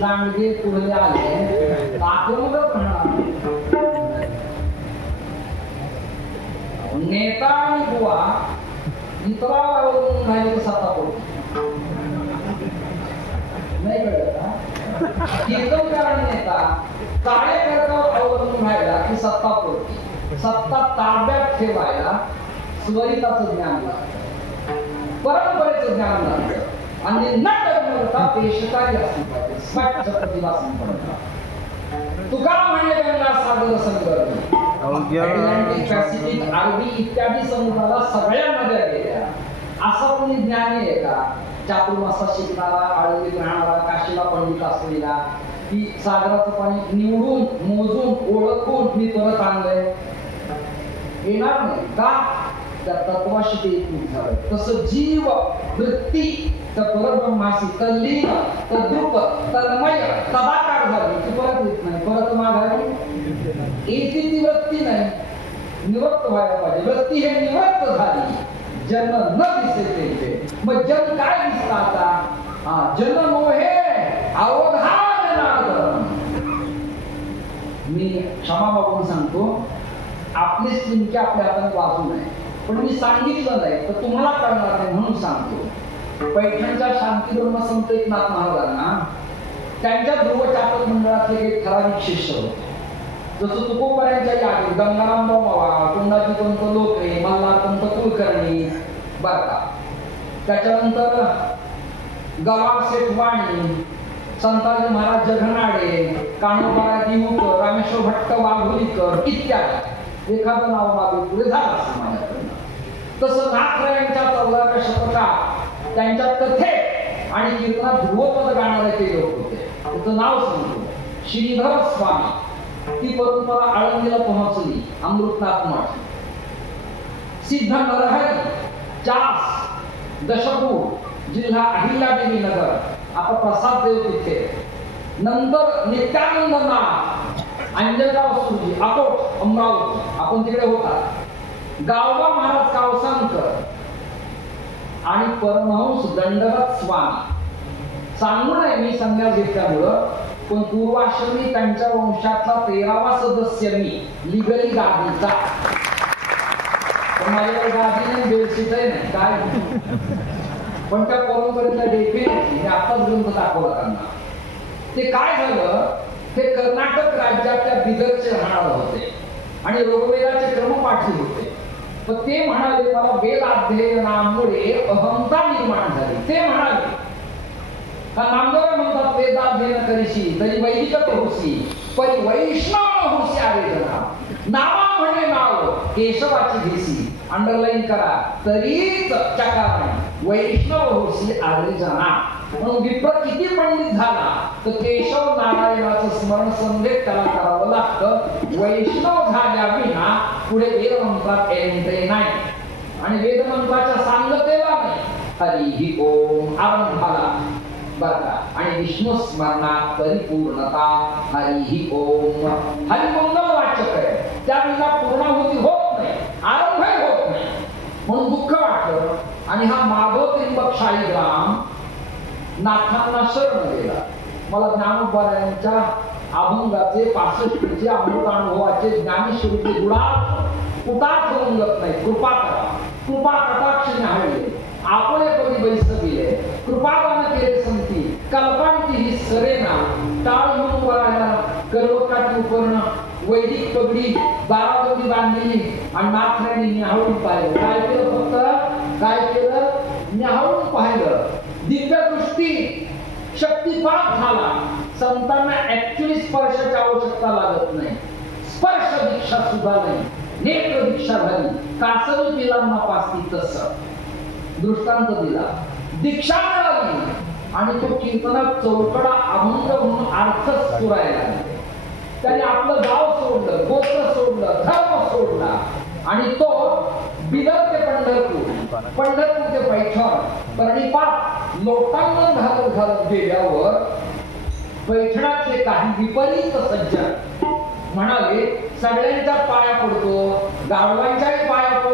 लांडगे पुढे आले नेता आणि बुवा इतरावरून राहिले सत्ता पडली नाही कळलं का. कीर्तनकार नेता कार्यकर्त्यावर अवलंबून राहिला की सत्ता पडली. सत्ता ताब्यात ठेवायला स्वरिताचं ज्ञान लागतं परंपरेचं ज्ञान लागतं आणि न करता देशकारी असली पाहिजे स्वच्छ प्रतिभा संपन्न. तुका म्हणले गंगा सागर संगम अटलांटिक पॅसिफिक अरबी इत्यादी समुद्राला सगळ्या नद्या गेल्या. असा कोणी ज्ञानी आहे का चातुर्मासा शिकणारा आळंदीत राहणारा काशीला पंडित असलेला की सागराचं पाणी निवडून मोजून ओळखून मी परत आणलंय येणार नाही का. त्या तत्वाशी ते एकरूप झालं. तसं जीव वृत्ती तर परब्रह्मासी तल्लीन तद्रूप तन्मय तदाकार झाली ती परत येत नाही. परत माघारी येते ती वृत्ती नाही निवृत्त व्हायला पाहिजे. वृत्ती हे निवृत्त झाली जन्म न दिसे. मग जन्म काय दिसतं आता जन्म मोहे अवधान नाद. मी क्षमा मागून सांगतो आपलीच लिंके आपल्या हातात वाचू नये पण मी सांगितलं नाही तर तुम्हाला कळणार नाही म्हणून सांगतो. पैठणच्या शांती ब्रह्मसंत एकनाथ महाराजांना त्यांच्या ध्रुवचातक मंडळातले एक ठराविक शिष्य होते. जसं तुकोबऱ्यांच्या यादी गंगाराम बाबा कुंडाजी पंत लोकरे मल्हार पंत कुलकर्णी बरका. त्याच्यानंतर गवार शेठ वाणी संताजी महाराज जगनाडे कान्होबा दिवकर रामेश्वर भट्ट वाघोलीकर इत्यादी एखादं नाव मागे पुढे झालं असं माझ्याकडनं. तसं नाथरायांच्या 14व्या शतकात त्यांच्या कथेत आणि कीर्तनात ध्रुवपद गाणारे ते लोक होते. त्याचं नाव सांगतो श्रीधर स्वामी. ती परंपरा आळंदीला पोहोचली अमृतनाथ मठ. सिद्ध नरहरी चास दशपूर जिल्हा अहिल्यादेवी नगर आता प्रसाद देव तिथे. नंतर नित्यानंद नाथ अंजनराव सुरजी अकोट अमरावती आपण तिकडे होता. गावबा महाराज कावसांकर आणि परमहंस दंडवत स्वामी. सांगू नये मी संन्यास घेतल्यामुळं पण पूर्वाश्रमी त्यांच्या वंशातला 13वा सदस्य मी लिगली गादीचा. माझ्याकडे गादी नाही बेडशीट आहे नाही काय पण त्या परंपरेला डेफिनेटली मी आताच ग्रंथ दाखवला त्यांना. ते काय झालं, हे कर्नाटक राज्यातल्या बिदरचे राहणार होते आणि ऋग्वेदाचे क्रमपाठी होते. पण ते म्हणाले मला वेद अध्ययनामुळे अहंता निर्माण झाली. ते म्हणाले का नामदेव म्हणतात वेदाध्ययन करीशी तरी वैदिकच होसी परी वैष्णव होसी आवेदना. नावा म्हणे नाव केशवाची घेसी, अंडरलाईन करा, तरीच चकारण वैष्णव होसी आवेदना. म्हणून विप्र किती पंडित झाला तर केशव नारायणाचं स्मरण संदेश त्याला करावं लागतं. वैष्णव झाल्या विना पुढे वेदमंत्रात एंट्री नाही. आणि वेदमंत्राच्या सांगतेला नाही. हरिही ओम आरंभाला बरं का. आणि विष्णू स्मरणात परिपूर्णता हरिही ओम. हरिमंगल वाचक आहे, त्यावेळेला पूर्णाहुती होत नाही, आरंभही होत नाही, म्हणून दुःख वाटलं. आणि हा माधव त्रिंबक शाळीग्राम नाथांना शरण गेला. मला ज्ञानोबारायांच्या अभंगाचे 65चे अमृतानुभवाचे ज्ञानेश्वरीचे गुणार्थ कुठात उमलत नाही. कृपा करा, कृपा कटाक्ष न्याहाळले, आपले कधी बैस गेले, कृपादान केले संती, कल्पांती ही सरेना, टाळ म्हणून वरायला कर्वकाठी उपर्ण, वैदिक पगडी बाराबंदी बांधली आणि नाथराणी न्याहाळून पाहिलं. काय केलं, फक्त काय केलं, न्याहाळून पाहिलं. दिव्य दृष्टी शक्तिपात झाला. संतांना ऍक्च्युअली स्पर्शाची आवश्यकता लागत नाही. स्पर्श दीक्षा सुद्धा नाही, नेत्र दीक्षा झाली. कासवी पिलांना पासती तसं दृष्टांत दिला. दीक्षा मिळाली आणि तो कीर्तनात चौकडा अभंग म्हणून अर्थच सुरायला लागले. त्याने आपलं गाव सोडलं, गोत्र सोडलं, धर्म सोडला आणि तो बिदर ते पंढरपूर, पंढरपूर ते पैठण, प्रणिपात लोटांगण घालत घालत गेल्यावर पैठणातले काही विपरीत सज्जन म्हणाले सगळ्यांच्या पाया पडतो, गाढवांच्याही पाया पड.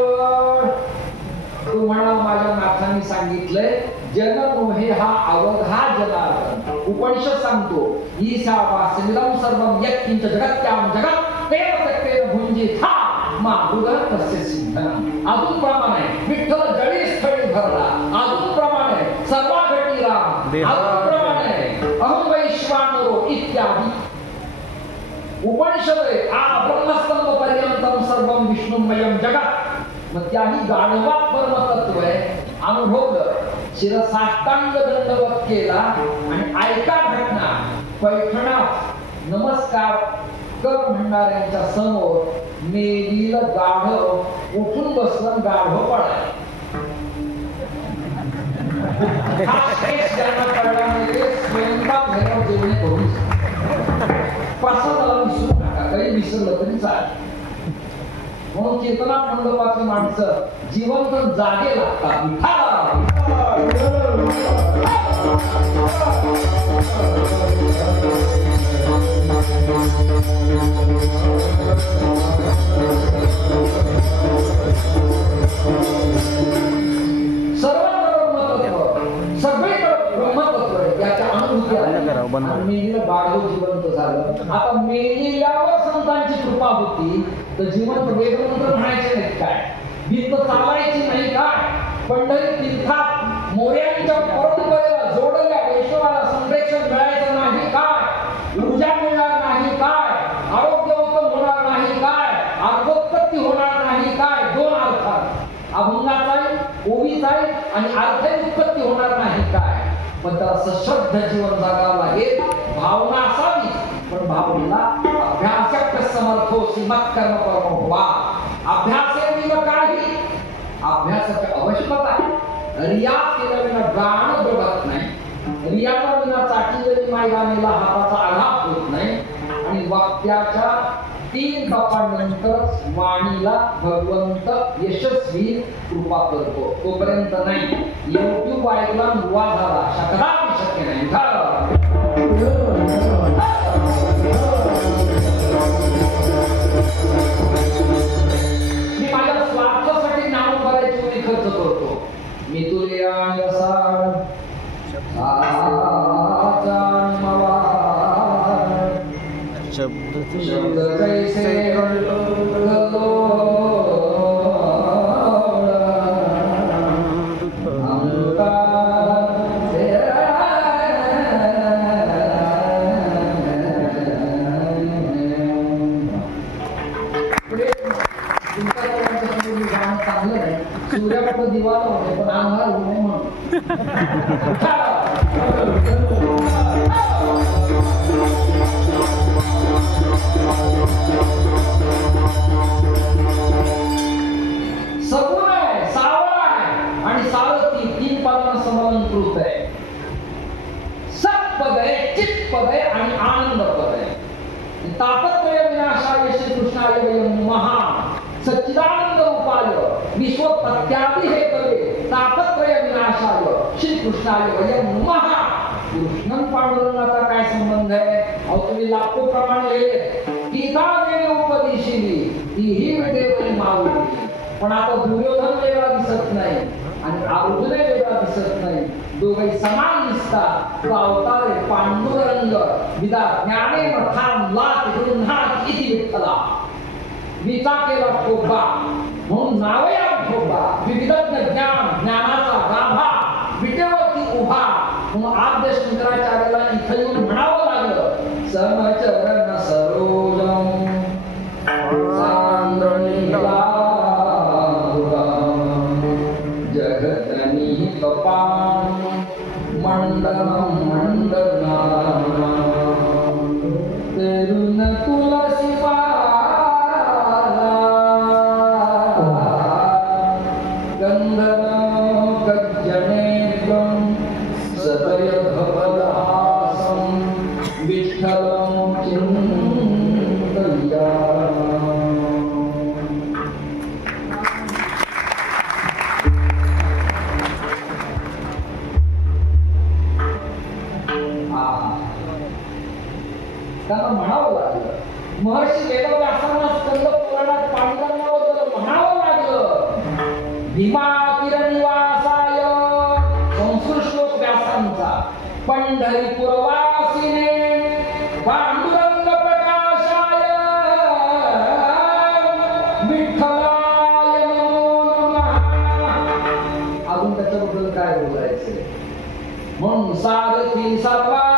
तो म्हणाला माझ्या नाथांनी सांगितलंय जन नोहे हा अवघा जनार्दन. उपनिषद सांगतो ईशावास्यमिदं सर्वं यत्किंच जगत्यां जगत् तेन तेन भुंजिथा माधुर तस्य सिद्धनं. अजून प्रमाणे विठ्ठल जळी स्थळी भरला, अजून प्रमाणे सर्वा घटी राम, अजून प्रमाणे अहं वैश्वानरो इत्यादी उपनिषद आ ब्रह्मस्तंभ पर्यंतम सर्वं विष्णुमयं जगत्. मग त्याही गाढवात परमतत्व आहे. अनुभवलं, शिरसाष्टांग दंडवत केला आणि ऐका घटना. पैठणात नमस्कार कर म्हणणाऱ्यांच्या समोर मेलील गाढव उठून बसलं, गाढव पडाय. स्वयंपाक घरावर जेवणे करून प्रसादाला विसरू नका, काही विसरलं तरी चालेल. म्हणून चेतना मंडपाची माणसं जिवंत जागे लागतात. सगळीकडे ब्रह्मतत्व याच्या अनुभूती गाढव जिवंत झालं. आता मेलेल्यावर संतांची कृपा होती तर जिवंत वेदमंत्र म्हणायचे नाहीत काय, भिंत चालायची नाही काय. पंढरी तीर्थात मोर्यांच्या परंपरेला जोडल्या वैष्णवाला संरक्षण मिळायचं नाही काय, ऊर्जा मिळणार नाही काय, आरोग्य उत्तम होणार नाही काय, अर्थोत्पत्ती होणार नाही काय. दोन अर्थात अभंगाचाही ओवीचाही आणि अर्थही उत्पत्ती होणार नाही काय. पण त्याला सश्रद्ध जीवन जगावं लागेल, भावना असावी. पण भावनेला अभ्यासक समर्थोसी मत्कर्म परमो वा. अभ्यासेविव काही अभ्यासाची आवश्यकता आहे. रियाज केल्याविना गाणं घडत नाही, रियाचा विना चाटीवरी मैदानीला हाताचा आघात होत नाही. आणि वाक्याच्या 3 टप्प्यानंतर वाणीला भगवंत यशस्वी कृपा करतो, तोपर्यंत नाही. YouTube ऐकला दुवा झाला, कदापि शक्य नाही. मी माझ्या स्वार्थासाठी नाव करायची वेळी खर्च करतो. मी तुले आणि शब्द कैसे अमृता चांगलं नाही, सूर्याकडे दिवा होते पण अंधार होऊ म्हणून सगुण आहे, सावळ आहे आणि सारथी 3 पदांना समालंकृत आहे. सत्पद आहे, चित्पद आहे आणि आनंद पद आहे. तापत्रय विनाशाय श्रीकृष्णाय वयं नमः. सच्चिदानंद रूपाय विश्वोत्पत्त्यादि हेतवे तापत्रय विनाशाय श्रीकृष्णाय वयं नमः. कृष्ण पांडुरंगाचा काय संबंध आहे? अहो तुम्ही लाखो प्रमाणे गीता देवी उपदेशिली तीही विटेवरी माऊली. पण आता दुर्योधन वेगळा दिसत नाही आणि अर्जुन वेगळा दिसत नाही, दोघे समान दिसतात. तो अवतार आहे पांडुरंग. विदा ज्ञाने मठाम लाट गृहात इति विठ्ठला. विचा केला ठोबा म्हणून नावे ठोबा. विविधज्ञ ज्ञान, ज्ञानाचा गाभा विटेवरती उभा म्हणून आद्य शंकराचार्याला इथं येऊन म्हणावं लागलं, समचरण सरोजम सांद्रणीला मंडलम मंडला तेरुन तुलसी पाला गंधर्व गज्जनेत्रम सदय भवदासम विठ्ठलम चिंतया. त्यांना म्हणावं लागलं, महर्षी वेदव्यासांना स्कंद पुराणात पांडुरंगाबद्दल म्हणावं लागलं. भीमा तिरनिवासाय संस्कृत श्लोक व्यासांचा. पंढरीपुरवासिने पांडुरंग प्रकाशाय विठ्ठलाय नमो नमः. अजून त्याच्याबद्दल काय बोलायचंय? म्हणून सारथी सर्वांचा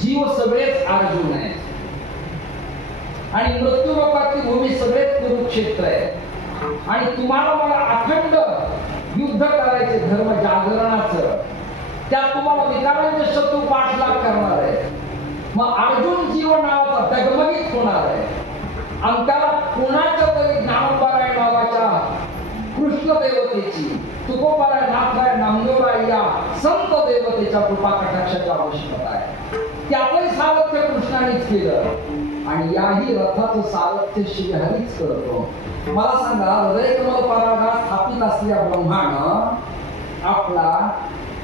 जीव सगळेच अर्जुन आहे आणि मृत्यूलोकाची भूमी सगळेच कुरुक्षेत्र आहे आणि तुम्हाला मला अखंड युद्ध करायचे धर्म जागरणाचं. त्यात तुम्हाला विकारांचे शत्रू पाठलाग करणार आहे. मग अर्जुन जीव नावाचा डगमगीत होणार आहे आणि त्याला कोणाच्या तरी ज्ञानोबाराय नावाच्या कृष्ण देवतेची, तुकोबाराय, नाथराय, नामदेवराय या संत देवतेच्या कृपा कटाक्षाची आवश्यकता आहे. त्याचंही सारथ्य कृष्णानेच केलं आणि याही रथाचं सारथ्य श्रीहरीच करतो. मला सांगा, हृदय कमल परागात स्थापित असलेल्या ब्रह्मांड आपला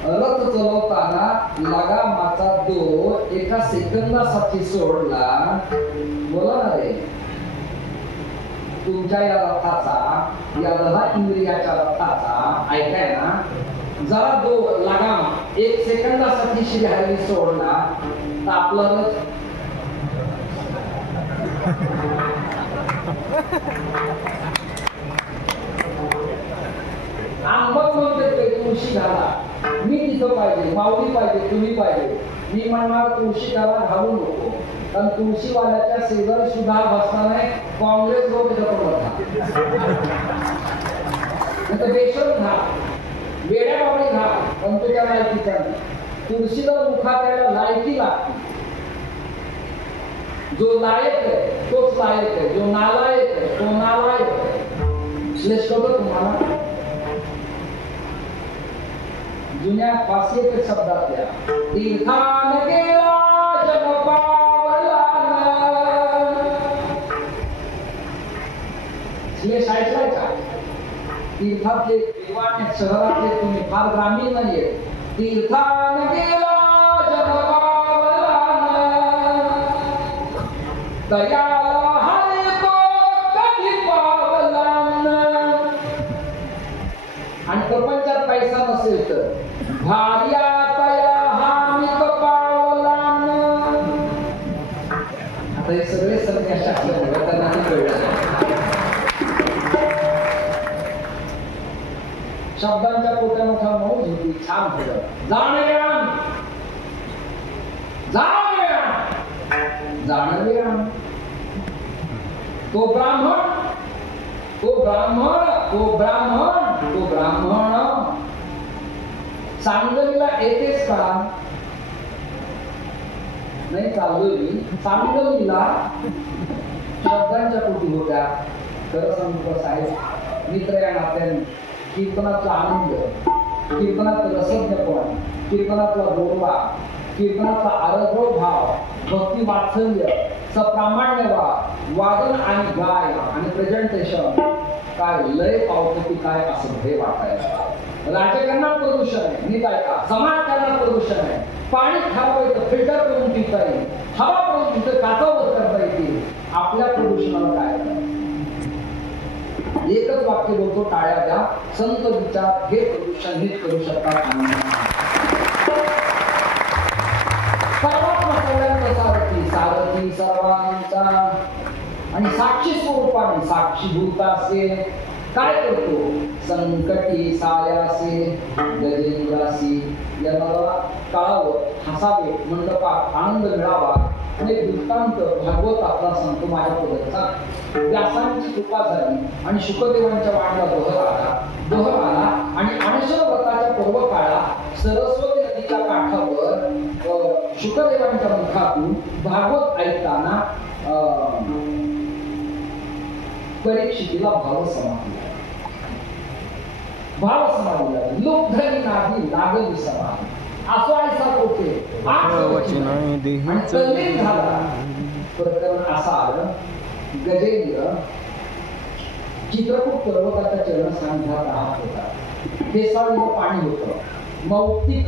रथ चालवताना लगामाचा दोर एका सेकंदासाठी सोडला. बोला ना रे, तुमच्या या रथाचा, या 10 इंद्रियाच्या रथाचा ऐकाय ना, जरा दोर लगाम 1 सेकंदासाठी श्रीहरी सोडला तर आपला रथ आंबट म्हणते तुळशी घाला, मी तिथं पाहिजे, माऊली पाहिजे, तुम्ही पाहिजे. मी म्हणणार तुळशी घाला, घालू नको, कारण तुळशीवाल्याच्या शेजारी सुद्धा बसणार नाही. काँग्रेस लोक बेशर घा, वेड्या बाबडी घा, पण तुझ्या लायकीचा नाही. तुळशीला मुखात यायला लायकी लागते. जो लायक आहे तोच लायक आहे, जो नालायक आहे तो नालायक आहे. श्लेष करतो तुम्हाला जुन्या फासीचे शब्दातल्या, तीर्थान गेला जग पावला. श्लेष ऐकायचा. तीर्थातले दिवाणे शहरातले तुम्ही फार ग्रामीण नाहीये. तीर्थान गेला जग पावला, दयाला हरी तो कधी पावला. आणि प्रपंचात पैसा नसेल तर भार्या तया हामी पावला. आता हे सगळे संन्याशास्त्र त्यांना कळलं. शब्दांच्या पोट्या मोठ्या मौज होती, छान होतं. जाणव्यान जाणव्यान जाणव्यान, तो ब्राह्मण तो ब्राह्मण तो ब्राह्मण तो ब्राह्मण. सांगलीला येतेच का? नाही चाललोय मी. सांगलीला शब्दांच्या पोटी होत्या. खरं सांगतो साहेब, मित्र या नात्याने कीर्तनाचा आनंद, कीर्तनात रसज्ञपण, कीर्तनातला गोडवा, कीर्तनाचा आरग्र भाव, भक्ती वात्सल्य, सप्रामाण्यभाव, वादन आणि गाय आणि प्रेझेंटेशन, काय लय पावती काय असं हे वाटायला. राजकारणात प्रदूषण आहे, नीट ऐका. समाजकारणात प्रदूषण आहे. पाणी खावायचं फिल्टर करून पिता येईल, हवा करून तिथं काचावर करता येतील. आपल्या प्रदूषणाला काय करायचं? एकच वाक्य बोलतो, टाळ्या द्या. संत विचार हे प्रदूषण नीट करू शकतात. परमात्मा सगळ्यांचा सारथी, सारथी सर्वांचा आणि साक्षी स्वरूपाने साक्षीभूत असे काय करतो? संकटी सायासे गजेंद्रासी. यांना कळावं, हसावे, मंडपात आनंद मिळावा. आणि वृत्तांत भागवतातला सांगतो माझ्या पदरचा. व्यासांची कृपा झाली आणि शुकदेवांच्या वाणीला दोहर आला आणि अणशर व्रताच्या पर्व काळात सरस्वती नदीच्या काठावर शुकदेवांच्या मुखातून भागवत ऐकताना परीक्षितीला भाव समाधी लुब्धनी नादी लागली समाधी. असो ऐसा होते प्रकरण असं आलं. गजेंद्र चित्रकूट पर्वताच्या चरणसांध्यात राहत होता. केसाळीचं पाणी होतं, मौक्तिक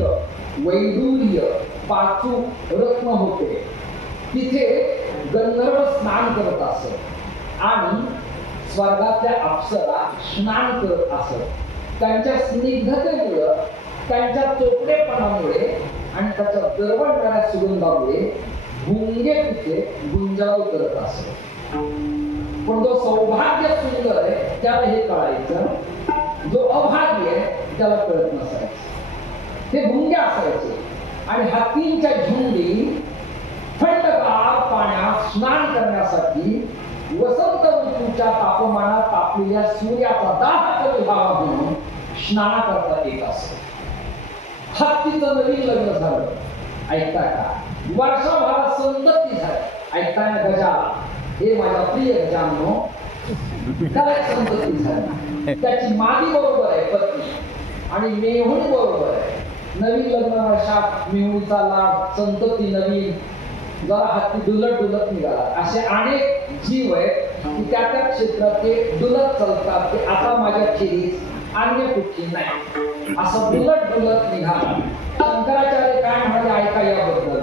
वैडूर्य पाचू रत्न होते. तिथे गंधर्व स्नान करत असत आणि स्वर्गातल्या अप्सरा स्नान करत असत. त्यांच्या स्निग्धतेमुळं, त्यांच्या चोपडेपणामुळे आणि त्याच्या दरवळणाऱ्या सुगंधामुळे भुंगे तिथे गुंजाव करत असत. पण जो सौभाग्य सुंदर आहे त्याला हे कळायचं, जो अभाग्य आहे त्याला कळत नसायचं. ते भुंगे असायचे आणि हातींच्या झुंडी थंडगार पाण्यात स्नान करण्यासाठी वसंत ऋतूच्या तापमानात तापलेल्या सूर्याचा दाह कमी व्हावा म्हणून स्नान करता येत असत. हत्तीचं नवीन लग्न झालं, ऐकता का? वर्षभरात संतती झाली, ऐकताना गजाला. हे माझ्या प्रिय गजानो, त्याला एक संतती झाली. त्याची मादी बरोबर आहे पत्नी आणि मेहुणी बरोबर आहे. नवीन लग्न वर्षात मेहुणीचा लाभ, संतती नवीन, जरा हत्ती डुलत डुलत निघाला. असे अनेक जीव आहेत की त्या त्या क्षेत्रात ते डुलत चालतात. ते आता माझ्या खेरीज अन्य कुठली नाही. असं डुलत निघाला. शंकराचार्य काय म्हणाले ऐका याबद्दल.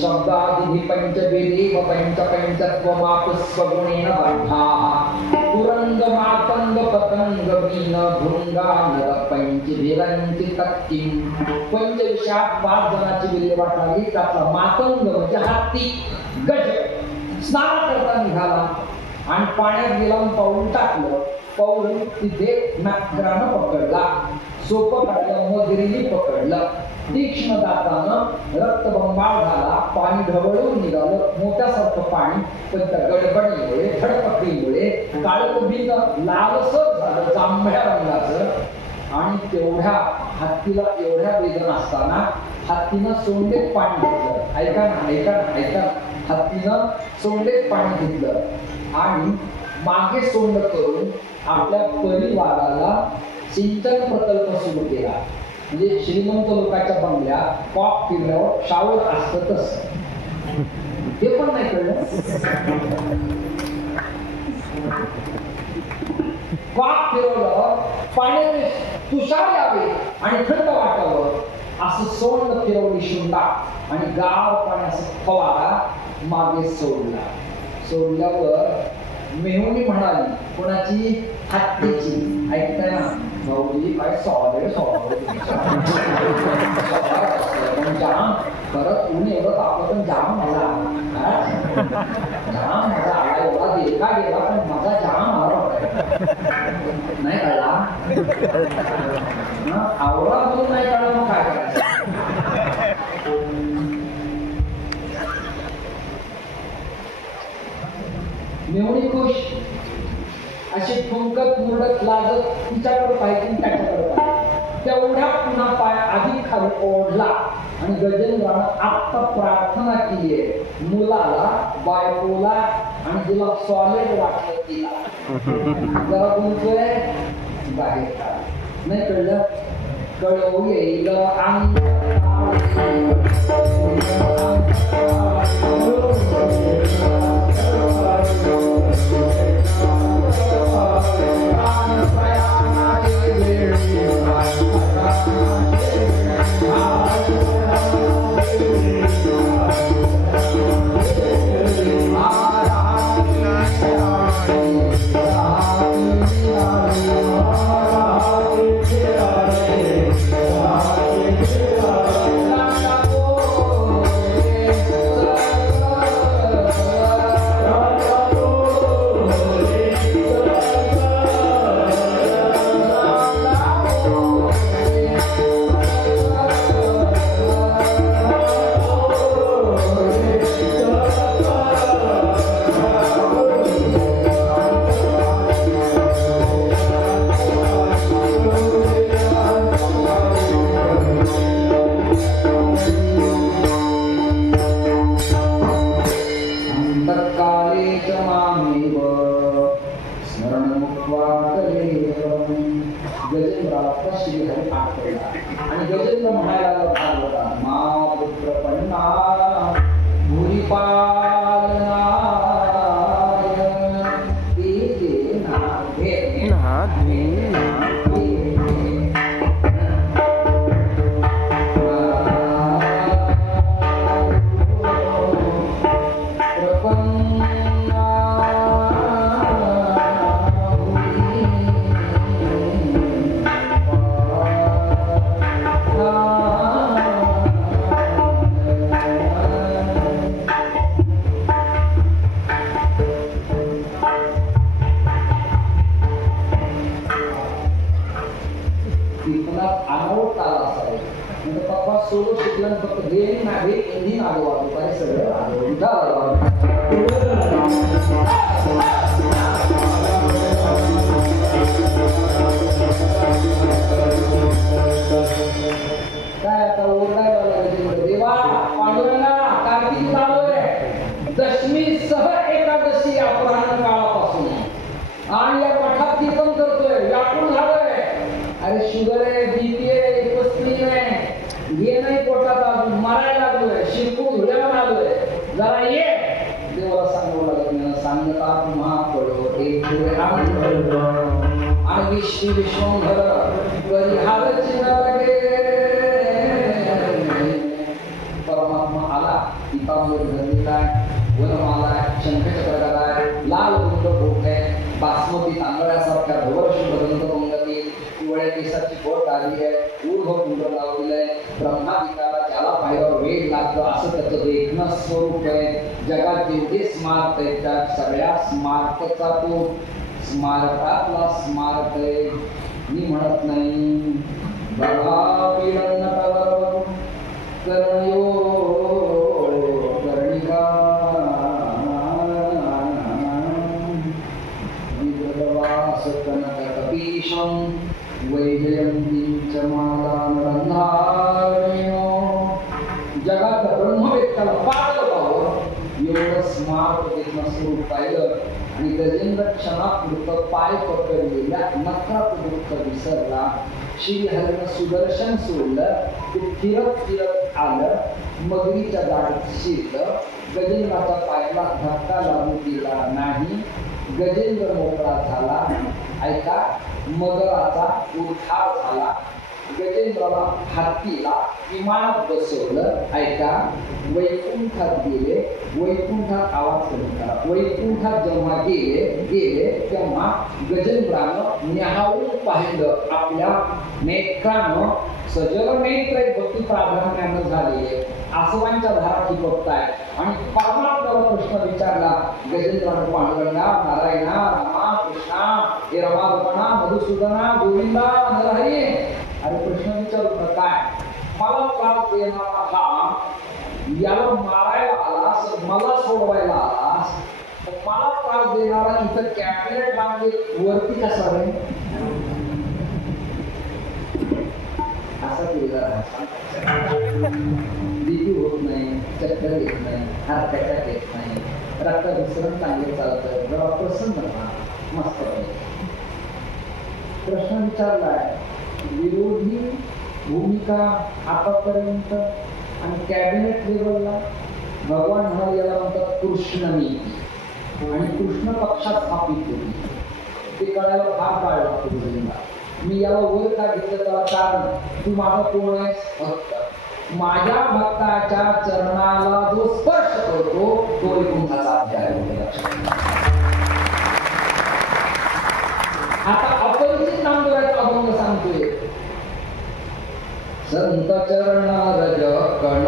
शब्दादिधी पंचवेदी व पंचपंचत्व मापस्वगुणेन बद्धा तुरंग मातंग पतंग मीन भृंगा नर पंचभिरंची तक्किम. पंचविषयात 5 जणांची विल्हेवाट लागली. त्यातला मातंग म्हणजे हत्ती गज स्नान करता निघाला आणि पाण्यात गेला, पाऊल टाकलं. पाऊल तिथे नक्रानं पकडला, सोपं काढलं, मगरीने पकडलं. तीक्ष्ण दातानं रक्तबंबाळ झाला, पाणी ढवळून निघालं, मोत्यासारखं पाणी. पण त्या गडबडीमुळे धडपडीमुळे काळं भिंग लालसर झालं, जांभळ्या रंगाचं. आणि तेवढ्या हत्तीला एवढ्या वेदना असताना हत्तीनं सोंडेत पाणी घेतलं. ऐका ना ऐका ना ऐका. हत्तीनं सोंडेत पाणी घेतलं आणि मागे सोंड करून आपल्या परिवाराला सिंचन प्रकल्प सुरू केला. म्हणजे श्रीमंत लोकांच्या बंगल्यात कॉक फिरल्यावर शावर असतं तसं. हे पण नाही कळलं. कॉक फिरवलं, पाण्याने तुषार यावे आणि थंड वाटावं असं सोंड फिरवली शुंडा आणि गाव पाण्याचा फवारा मागे सोडला. सोडल्यावर मेहुणी म्हणाली, कोणाची? हत्तीची. ऐकताय ना भाऊजी, काय सॉरे जाम परत ऊन एवढं तापलं पण जाम मजा आला. एवढा देखा गेला पण मजा जाम आला. नाही कळला आवडा म्हणून नाही कळलं मग काय करायचं. मेहुणी खुश, अशी ठुमकत मुरडत लाजत तिच्याकडे पाहिजे त्याच्याकडे पाहिजे. तेवढ्या पुन्हा पाय अधिक खाली ओढला आणि गजेंद्रानं आत्ता प्रार्थना केली आहे मुलाला, बायकोला आणि तुला सॉलिड वाटलं तिला. जरा बोलतोय बाहेर काढ. नाही कळलं? कळवू येईल मागे श्री विश्वंभर परिहार चिरगे परमात्मा आला पितांबर धरलेला आहे वनमाला आहे शंखचक्र आहे लाल रुंद बोट आहे बासमती तांदळासारख्या धवलशुभ्र पंगती पिवळ्या केसाची बोट आली आहे ऊर्ध्व कुंड लावलेलं आहे ब्रह्मादिकाला ज्याला पाहिल्यावर वेळ लागतो असं त्याचं देखणं स्वरूप आहे जगात जेवढे स्मारक आहेत त्या सगळ्या स्मारकचा तो स्मारकातला स्मारक आहे मी म्हणत नाही बघा विलंब कर्णयो कर्णिका विदर्वास कनक कपीशं वैजयंतीं च मालां रंधारण्यो जगात ब्रह्मवेत्ताला पागल व्हावं एवढं स्मार्ट देखणं स्वरूप पाहिलं आणि गजेंद्र क्षणापुरतं पाय पकडलेल्या नखरापुरत विसरला श्रीहरीनं सुदर्शन सोडलं ते फिरत फिरत आलं मगरीच्या जाडीत शिरलं गजेंद्राच्या पायाला धक्का लागू दिला नाही गजेंद्र मोकळा झाला ऐका मगराचा उठाव झाला गजेंद्राला हातीला विमानात बसवलं ऐका वैकुंठात गेले वैकुंठात आवाज कमी करा वैकुंठात जेव्हा गेले तेव्हा गजेंद्रानं न्याहाळून पाहिलं आपल्या नेत्रानं सजल नेत्र भक्ती प्राधान्यानं झाले आसवांच्या धारा ठिपकताय आणि परमात्म्याला प्रश्न विचारला गजेंद्रानं पांडुरंगा नारायणा रामा कृष्णा हे रमारमणा मधुसूदना गोविंदा नरहरी अरे प्रश्न विचारू काय मला त्रास देणारा हा याला मारायला आलास मला सोडवायला आलास मला त्रास देणारा इथं कॅबिनेट म्हणजे वरती कसा रे असा केला बीपी होत नाही चक्कर येत नाही हार्ट अटॅक येत नाही रक्त विसरण चांगले चालतं जरा प्रसन्न मस्त प्रश्न विचारलाय विरोधी भूमिका आतापर्यंत आणि कॅबिनेट लेवलला भगवान म्हणाले याला म्हणतात कृष्ण नीती आणि कृष्ण पक्षात स्थापित होती ते कळायला फार काळ लागतो गुरुजींना मी याला वर का घेतलं त्याला कारण तू माझा कोण आहेस भक्त माझ्या भक्ताच्या चरणाला जो स्पर्श करतो तो वैकुंठाचा अध्याय आता अपरिचित नामदेवाचा अभंग सांगतोय संत चरण रज कण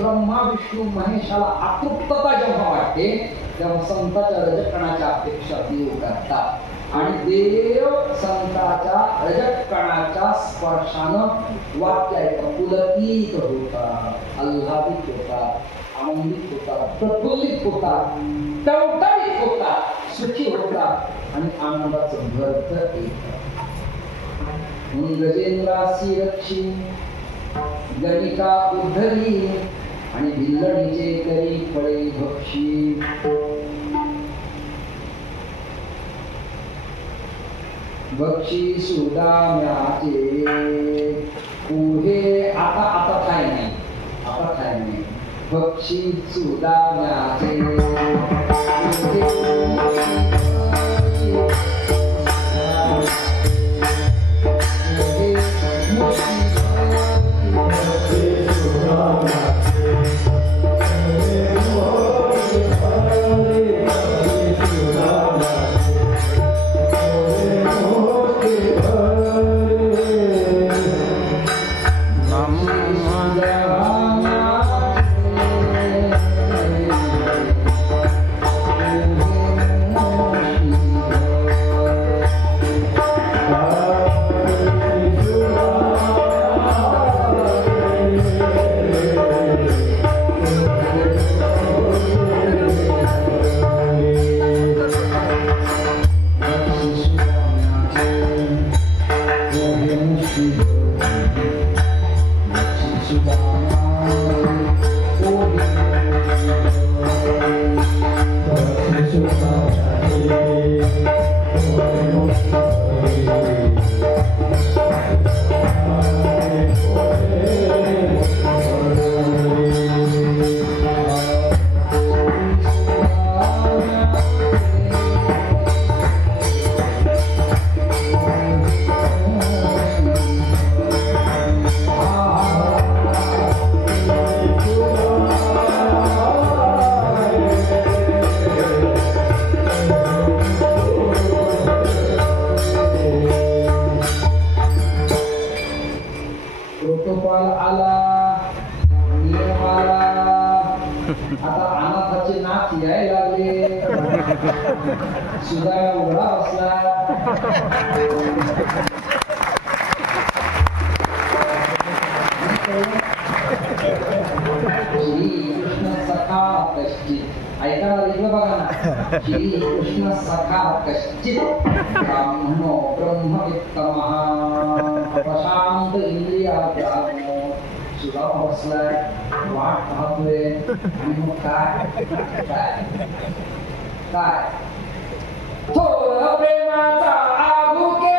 ब्रह्मा विष्णू महेशाला अतृप्तता जेव्हा वाटते तेव्हा संताच्या रजकणाच्या अपेक्षा देव करतात आणि देव संताच्या रजकणाच्या स्पर्शानं वाक्य पुलकित होतात आल्हादित होतात आनंदित होतात प्रफुल्लित होतात टवटवीत होतात सुखी होतात आणि आनंदाचं भरत येतं म्हणून गजेंद्रासी रक्षी गणिका उद्धरी आणि भिल्लणीचे करी फळे भक्षी भक्षी सुदाम्याचे पुढे आता काय नाही भक्षी सुदाम्याचे आता अनाथाचे नाथ यायला लागले, सुद्धा उघडा असला. श्री कृष्ण सखा कश्चित, ऐका लिहिलं बघा ना, श्री कृष्ण सखा कश्चित ब्राह्मणो ब्रह्मवित्तमः प्रशांत इंद्रियाभ्यामो. सुद्धा बसलाय, वाट पाहतोय, आणि मग काय काय काय थोर प्रेमाचा आबू केला.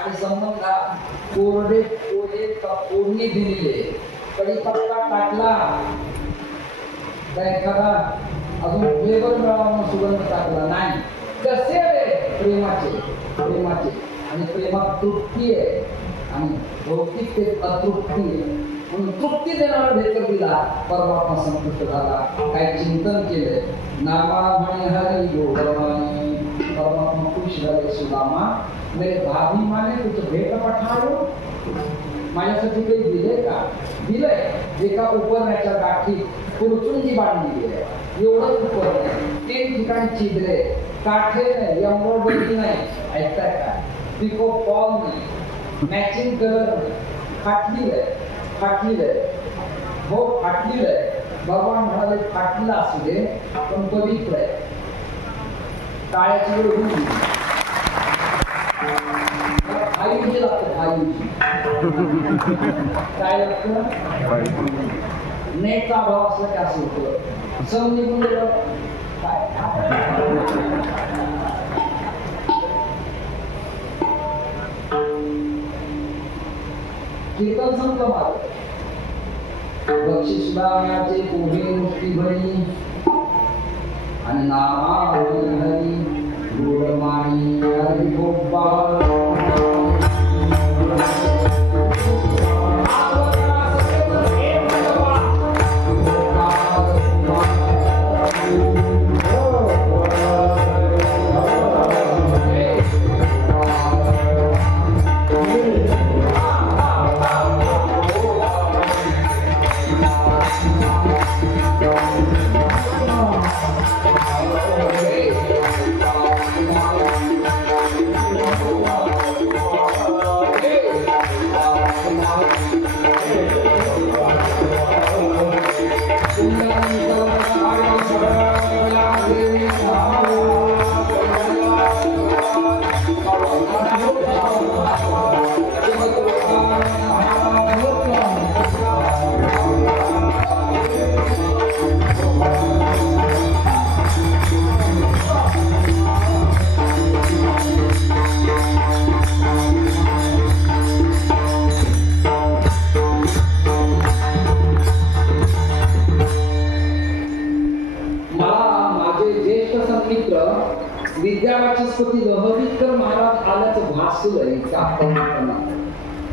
आणि संबंधात कोरडे पोहे फोडणी दिलेले, कढीपत्ता टाकला, एखादा अजून फ्लेवर मिळावा सुगंध टाकला नाही. कसे रे प्रेमाचे प्रेमाचे, आणि प्रेमात तृप्ती आहे आणि भौतिकतेत अतृप्ती आहे. म्हणून तृप्ती देणारा भेकर दिला, परमात्मा संतुष्ट झाला. काही चिंतन केले, नामा म्हणे हरी गोवर्णी, परमात्मा खुश झाले. सुदामा मेरे भाभी माने तुझं भेट पठारो, माझ्यासाठी काही दिलंय का? दिलंय. एका उपरण्याच्या गाठी पुरचुंडी बांधली आहे, एवढंच उपरण आहे. 3 ठिकाणी छिद्रे, काठे नाही, एम्ब्रॉयडरी नाही, ऐकताय का? पिको फॉल नाही, मॅचिंग कलर नाही, फाटलेलं आहे फाटलेलं आहे, हो फाटलेलं आहे. भगवान म्हणाले फाटलेलं असू दे पण पवित्र आहे. टाळ्याची वेळ होऊन आयुष्य लागतं, आयुष्य काय लागतं? नेटचा अभाव असला की असं होतं. सम निघून गेलं काय कीर्तन संपलं माझं. बक्षीस दाण्याचे पोहे मुष्टी भरी आणि नामा हरी गोडमाणी हरी गोपाळ. विद्यावाचस्पती लहरीकर महाराज आल्याचं भासलंय का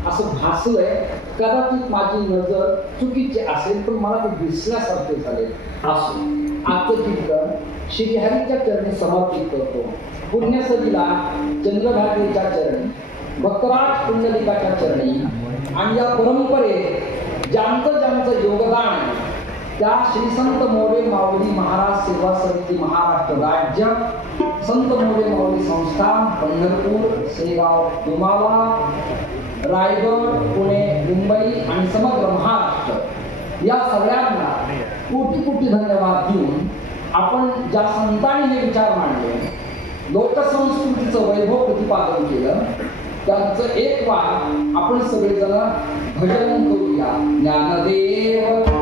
असं भासलंय. कदाचित माझी नजर चुकीची असेल पण मला ते दिसण्यासारखे झाले. असो आजचं कीर्तन श्रीहरीच्या चरणी समर्पित करतो. पुण्यसलीला चंद्रभागेच्या चरणी, भक्तराज पुंडलिकाच्या चरणी आणि या परंपरेत ज्यांचं ज्यांचं योगदान त्या श्री संत मोरे माऊली महाराज सेवा समिती महाराष्ट्र राज्य, संत मोरे माऊली संस्थान पंढरपूर सेगाव तुम्हाला रायगड, पुणे, मुंबई आणि समग्र महाराष्ट्र या सगळ्यांना कोटी कोटी धन्यवाद देऊन आपण ज्या संतांनी हे विचार मांडले, लोकसंस्कृतीचं वैभव प्रतिपादन केलं, त्यांचं एक वार आपण सगळेजण भजन करूया. ज्ञानदेव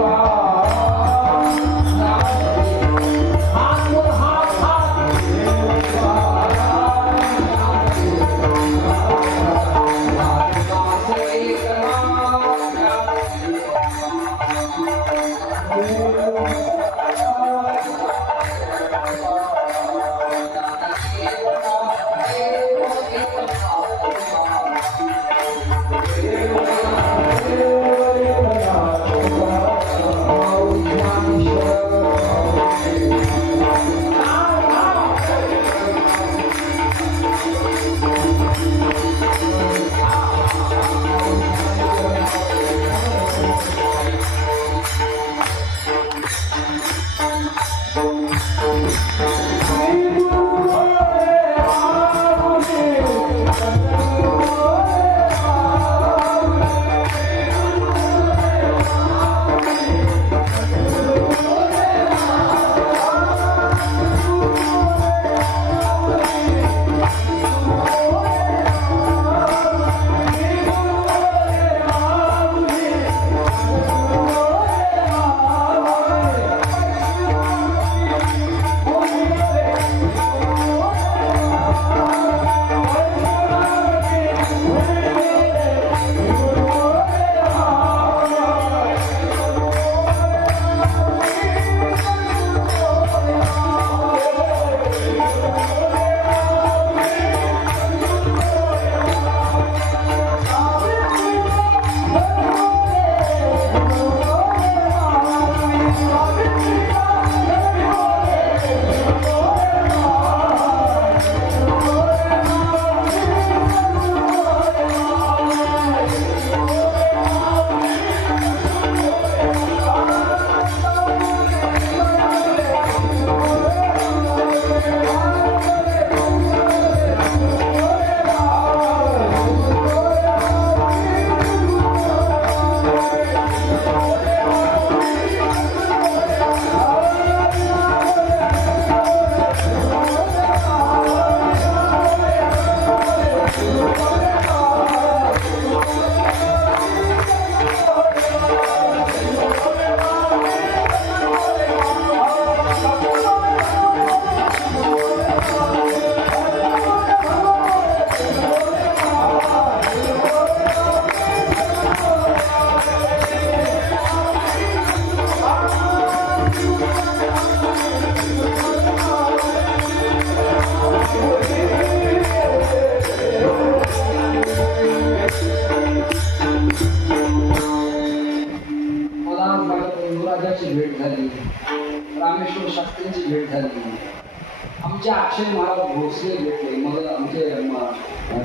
आमचे अक्षय महाराज भोसले भेटले, मग आमचे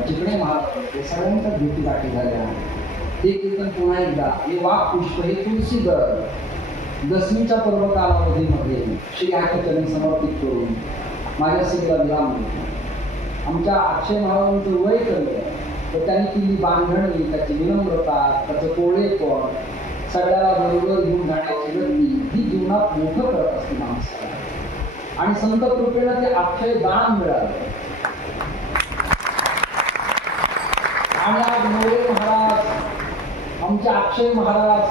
चिकणे महाराज हे सगळ्यांच्या भेटी गाठी झाल्या. ते कीर्तन पुन्हा एकदा हे वाघ पुष्प हे तुलसी गड दसमीच्या पर्व कालावधीमध्ये श्री आकाशचरण समर्पित करून माझ्या सेवेला विराम देतो. आमच्या अक्षय महाराजांचं वय कमी तर त्यांनी केली बांधणी, त्याची विनम्रता, त्याचं कोळेपण, सगळ्याला बरोबर घेऊन जाण्याची गती ही जीवनात मोठं करत असते माणसाला. आणि संत कृपेला ते अक्षय दान मिळालं. आणि आज मोरे महाराज, आमचे अक्षय महाराज,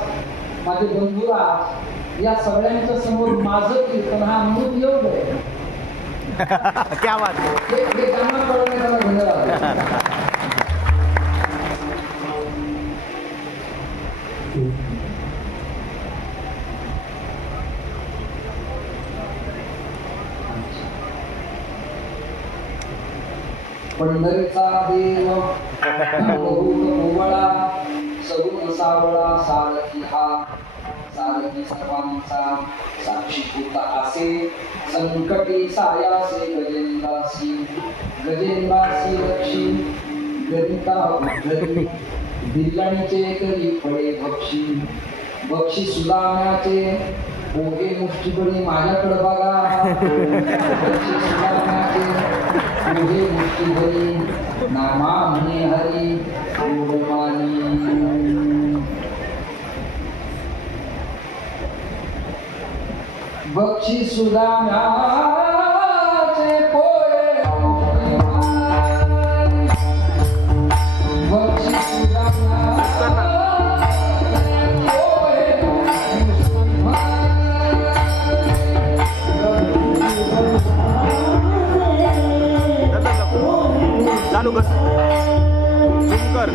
माझे बंधुराज या सगळ्यांच्या समोर माझं कीर्तन हा अमृत योग आहे. क्या बात है. हे त्यांना कळवण्याला धन्यवाद. पंढरीचा देव कोवळा सगुण सावळा सारथी हा, सारथी सर्वांचा साक्षी होता असे, संकटी सायासे गजेंद्रासी, गजेंद्रासी रक्षी गरिता उद्धरी, दिल्लणीचे करी फळे भक्षी, भक्षी सुदाम्याचे ओके मुष्टीपणी माझ्याकडे बघा. ओके मुष्टीपणी नामा म्हणे हरी गोडमानी. बक्षी सुदाम्याचे पोळे बक्षी सुदाम्या चालू कर झूम कर.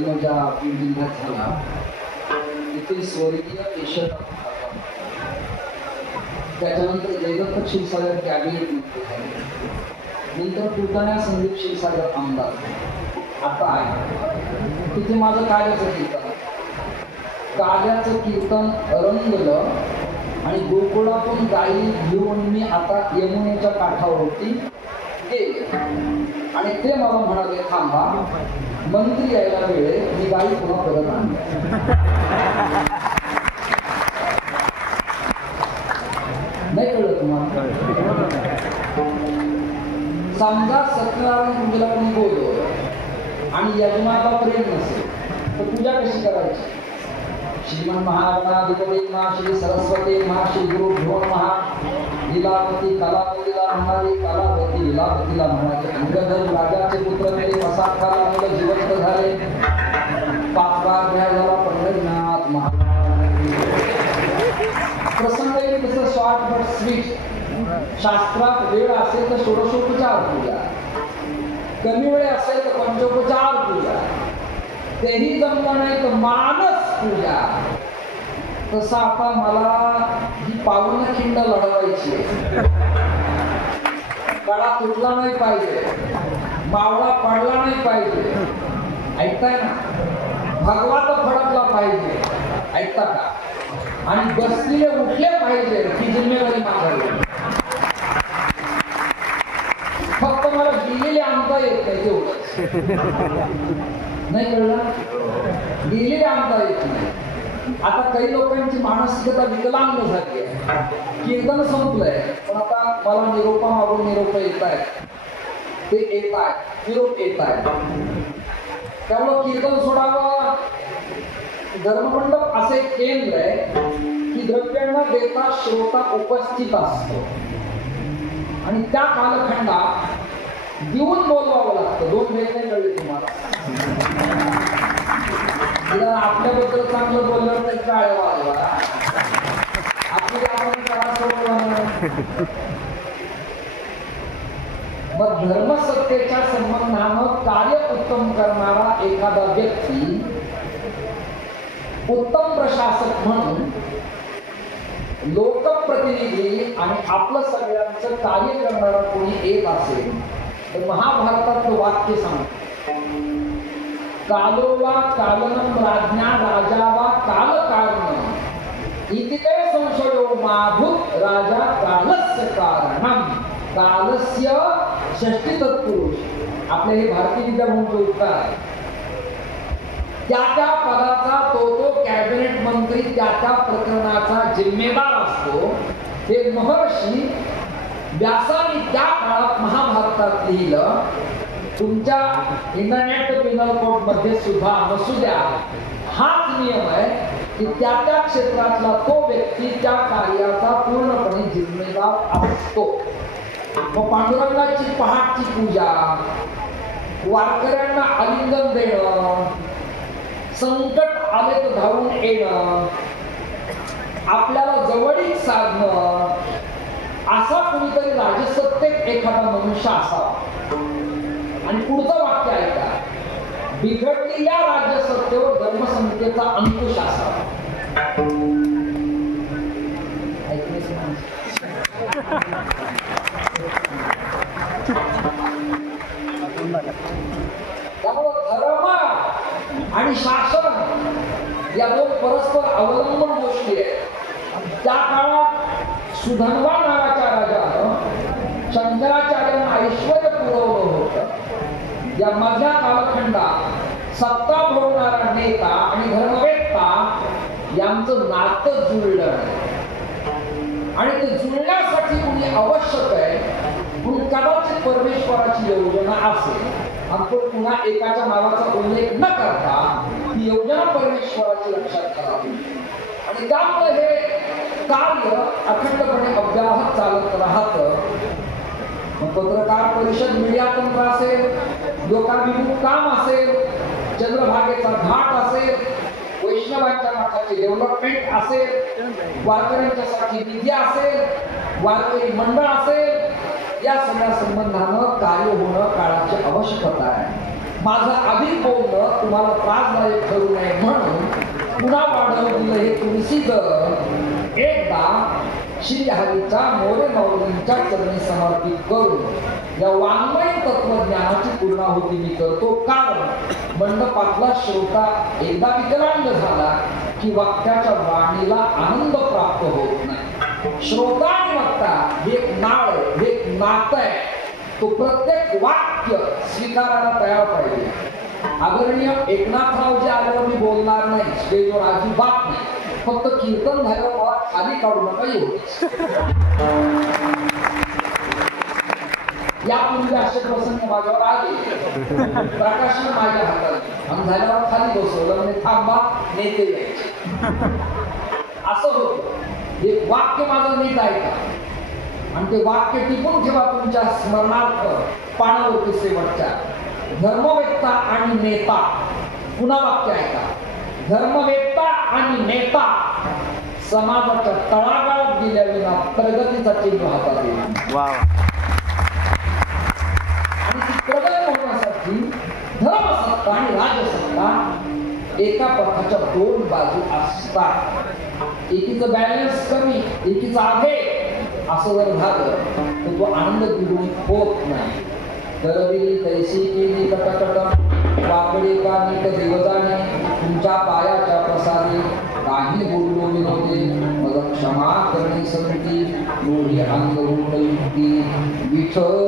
जन्म ज्या बीड जिल्ह्यात झाला तिथे स्वर्गीय केशवराव त्याच्यानंतर जयदत्त क्षीरसागर कॅबिनेट मंत्री झाले, नंतर पुतण्या संदीप क्षीरसागर आमदार आता आहे. तिथे माझं काल्याचं कीर्तन, काल्याचं कीर्तन रंगलं आणि गोकुळातून गाई घेऊन मी आता यमुनेच्या काठावरती गेले आणि ते मला म्हणाले थांबा, मंत्री यायला वेळे, मी गाई पुन्हा परत आणल्या. नाही कळलं तुम्हाला? समजा सत्यनारायण पूजेला कोणी बोलवलं आणि यजमानाला प्रेम नसेल तर पूजा कशी करायची? श्रीमन महागणाधिपती नमः, श्री सरस्वती नमः, श्री गुरुभ्यो नमः, लीलावती कलावतीला म्हणाली, कलावती लीलावतीला म्हणाली. अंगधर राजाचे पुत्र मेले, वसाखाला मुलं जिवंत झाले, 5 बार घ्या झाला पंढरीनाथ महाराज. प्रसंग येईल तसं शॉर्ट बट स्वीट. शास्त्रात वेळ असेल तर षोडशोपचार पूजा, कमी वेळ असेल तर पंचोपचार पूजा, तेही जमलं नाही तर मानस पूजा. तसं आता मला ही पावन खिंड लढवायची आहे. कडा तुटला नाही पाहिजे, मावळा पडला नाही पाहिजे, ऐकताय ना? भगवा तर फडकला पाहिजे, ऐकता का? आणि बसलेले उठले पाहिजे, ही जिम्मेदारी माझी. फक्त मला गेलेले आणता येत नाही तेवढंच. नाही कळलं? गेलेले आणता येत नाही. आता काही लोकांची मानसिकता विकलांग झाली आहे. कीर्तन संपलंय पण आता मला निरोपा मागून निरोप येत आहेत, ते येत आहेत, निरोप येत आहेत. त्यामुळं कीर्तन सोडावं. धर्ममंडप असे केंद्र आहे की द्रव्यांना देता श्रोता उपस्थित असतो आणि त्या कालखंडात देऊन बोलवावं लागतं. 2 वेगळे कळले तुम्हाला? आपल्याबद्दल चांगलं बोललं तर टाळ्या वाजवा, आपली आपण मग धर्मसत्तेच्या संबंधानं कार्य उत्तम करणारा एखादा व्यक्ती उत्तम प्रशासक म्हणून लोकप्रतिनिधी आणि आपलं सगळ्यांचं कार्य करणारा कोणी येत असेल तर महाभारतातलं वाक्य सांगतो, कालोवा कालनं राज्ञा राजावा काल कारणं इति काय संशयो माभूत राजा कालस्य कारणं. कालस्य षष्ठी तत्पुरुष. आपले हे भारतीय विद्याभूमीचे उत्तर आहे. त्या त्या पदाचा तो कॅबिनेट मंत्री त्या त्या प्रकरणाचा जिम्मेदार असतो. हे महर्षी व्यासाने त्या काळात महाभारतात लिहिलं. तुमच्या इंटरनेट पिनल कोड मध्ये सुद्धा नसू द्या, हाच नियम आहे की त्या त्या क्षेत्रातला तो व्यक्ती त्या कार्याचा पूर्णपणे जिम्मेदार असतो. मग पांडुरंगाची पहाटची पूजा, वारकऱ्यांना आलिंगन देणं, संकट आले तर धावून येणं, आपल्याला जवळीक साधणं, असा कुणीतरी राजसत्तेत एखादा मनुष्य असावा. आणि पुढचं वाक्य ऐका, बिघडलेल्या राज्यसत्तेवर धर्मसंहितेचा अंकुश असावा. त्यामुळे धर्म आणि शासन या 2 परस्पर अवलंबून गोष्टी आहेत. त्या काळात सुधन्वा नावाच्या राजानं शंकराचार्यांना ऐश्वर्य पुरवलं होतं. या मधल्या कालखंडात सत्ता भोगणारा नेता आणि धर्मवेत्ता यांचं नातं जुळलं आणि ते जुळण्यासाठी कुणी आवश्यक आहे. म्हणून कदाचित परमेश्वराची योजना असेल. आपण पुन्हा एकाच्या नावाचा उल्लेख न करता ती योजना परमेश्वराची लक्षात करावी आणि त्यामुळे हे कार्य अखंडपणे अव्याहत चालत राहतं. पत्रकार परिषद, मीडिया तंत्र असेल, लोकाभिमुख काम असेल, चंद्रभागेचा घाट असेल, वैष्णवांच्या मठाची डेव्हलपमेंट असेल, वारकऱ्यांच्यासाठी निधी असेल, वारकरी मंडळ असेल, या सगळ्या संबंधानं कार्य होणं काळाची आवश्यकता आहे. माझं अधिक बोलणं तुम्हाला त्रासदायक ठरू नये म्हणून पुन्हा वाढवलेलं हे तुळशीचं एकदा श्री हरीच्या मोरे माऊलींच्या चरणी समर्पित करून या वाङ्मय तत्वज्ञानाची पूर्णाहुती मी करतो. कारण मंडपातला श्रोता एकदा विकलांग झाला की वाक्याच्या वाणीला आनंद प्राप्त होत नाही. श्रोता आणि वक्ता हे एक नाळ, हे एक नातं आहे. तो प्रत्येक वाक्य स्वीकारायला तयार पाहिजे. आदरणीय एकनाथरावजी आल्यावर मी बोलणार नाही, स्टेजवर अजिबात नाही. फक्त कीर्तन झाल्यावर मला खाली काढू नका येऊ. यापूर्वी असे प्रसंग माझ्यावर आले. प्रकाशन माझ्या हातात आणि झाल्यावर खाली बसवलं म्हणजे थांबा नेते यायचे. असं होतं. हे वाक्य माझं नीट ऐका आणि ते वाक्य टिपून ठेवा तुमच्या स्मरणार्थ पानावरती शेवटच्या. धर्मवेत्ता आणि नेता. पुन्हा वाक्य ऐका. धर्मवेत्ता आणि नेता समाजाच्या तळागाळात गेल्याविना प्रगतीचा चिन्ह हातात येईल. आणि ती प्रगती होण्यासाठी धर्मसत्ता आणि राजसत्ता एका पथाच्या दोन बाजू असतात. एकीचं बॅलन्स कमी, एकीचं आहे असं जर झालं तर तो आनंद द्विगुणित होत नाही. दरविली तैसी केली कटकट वाकडे का नीट देवजाने तुमच्या पायाच्या प्रसारी काही बोललो विनोदे मग क्षमा करणे संती लोढी अंग युक्ती विठ्ठल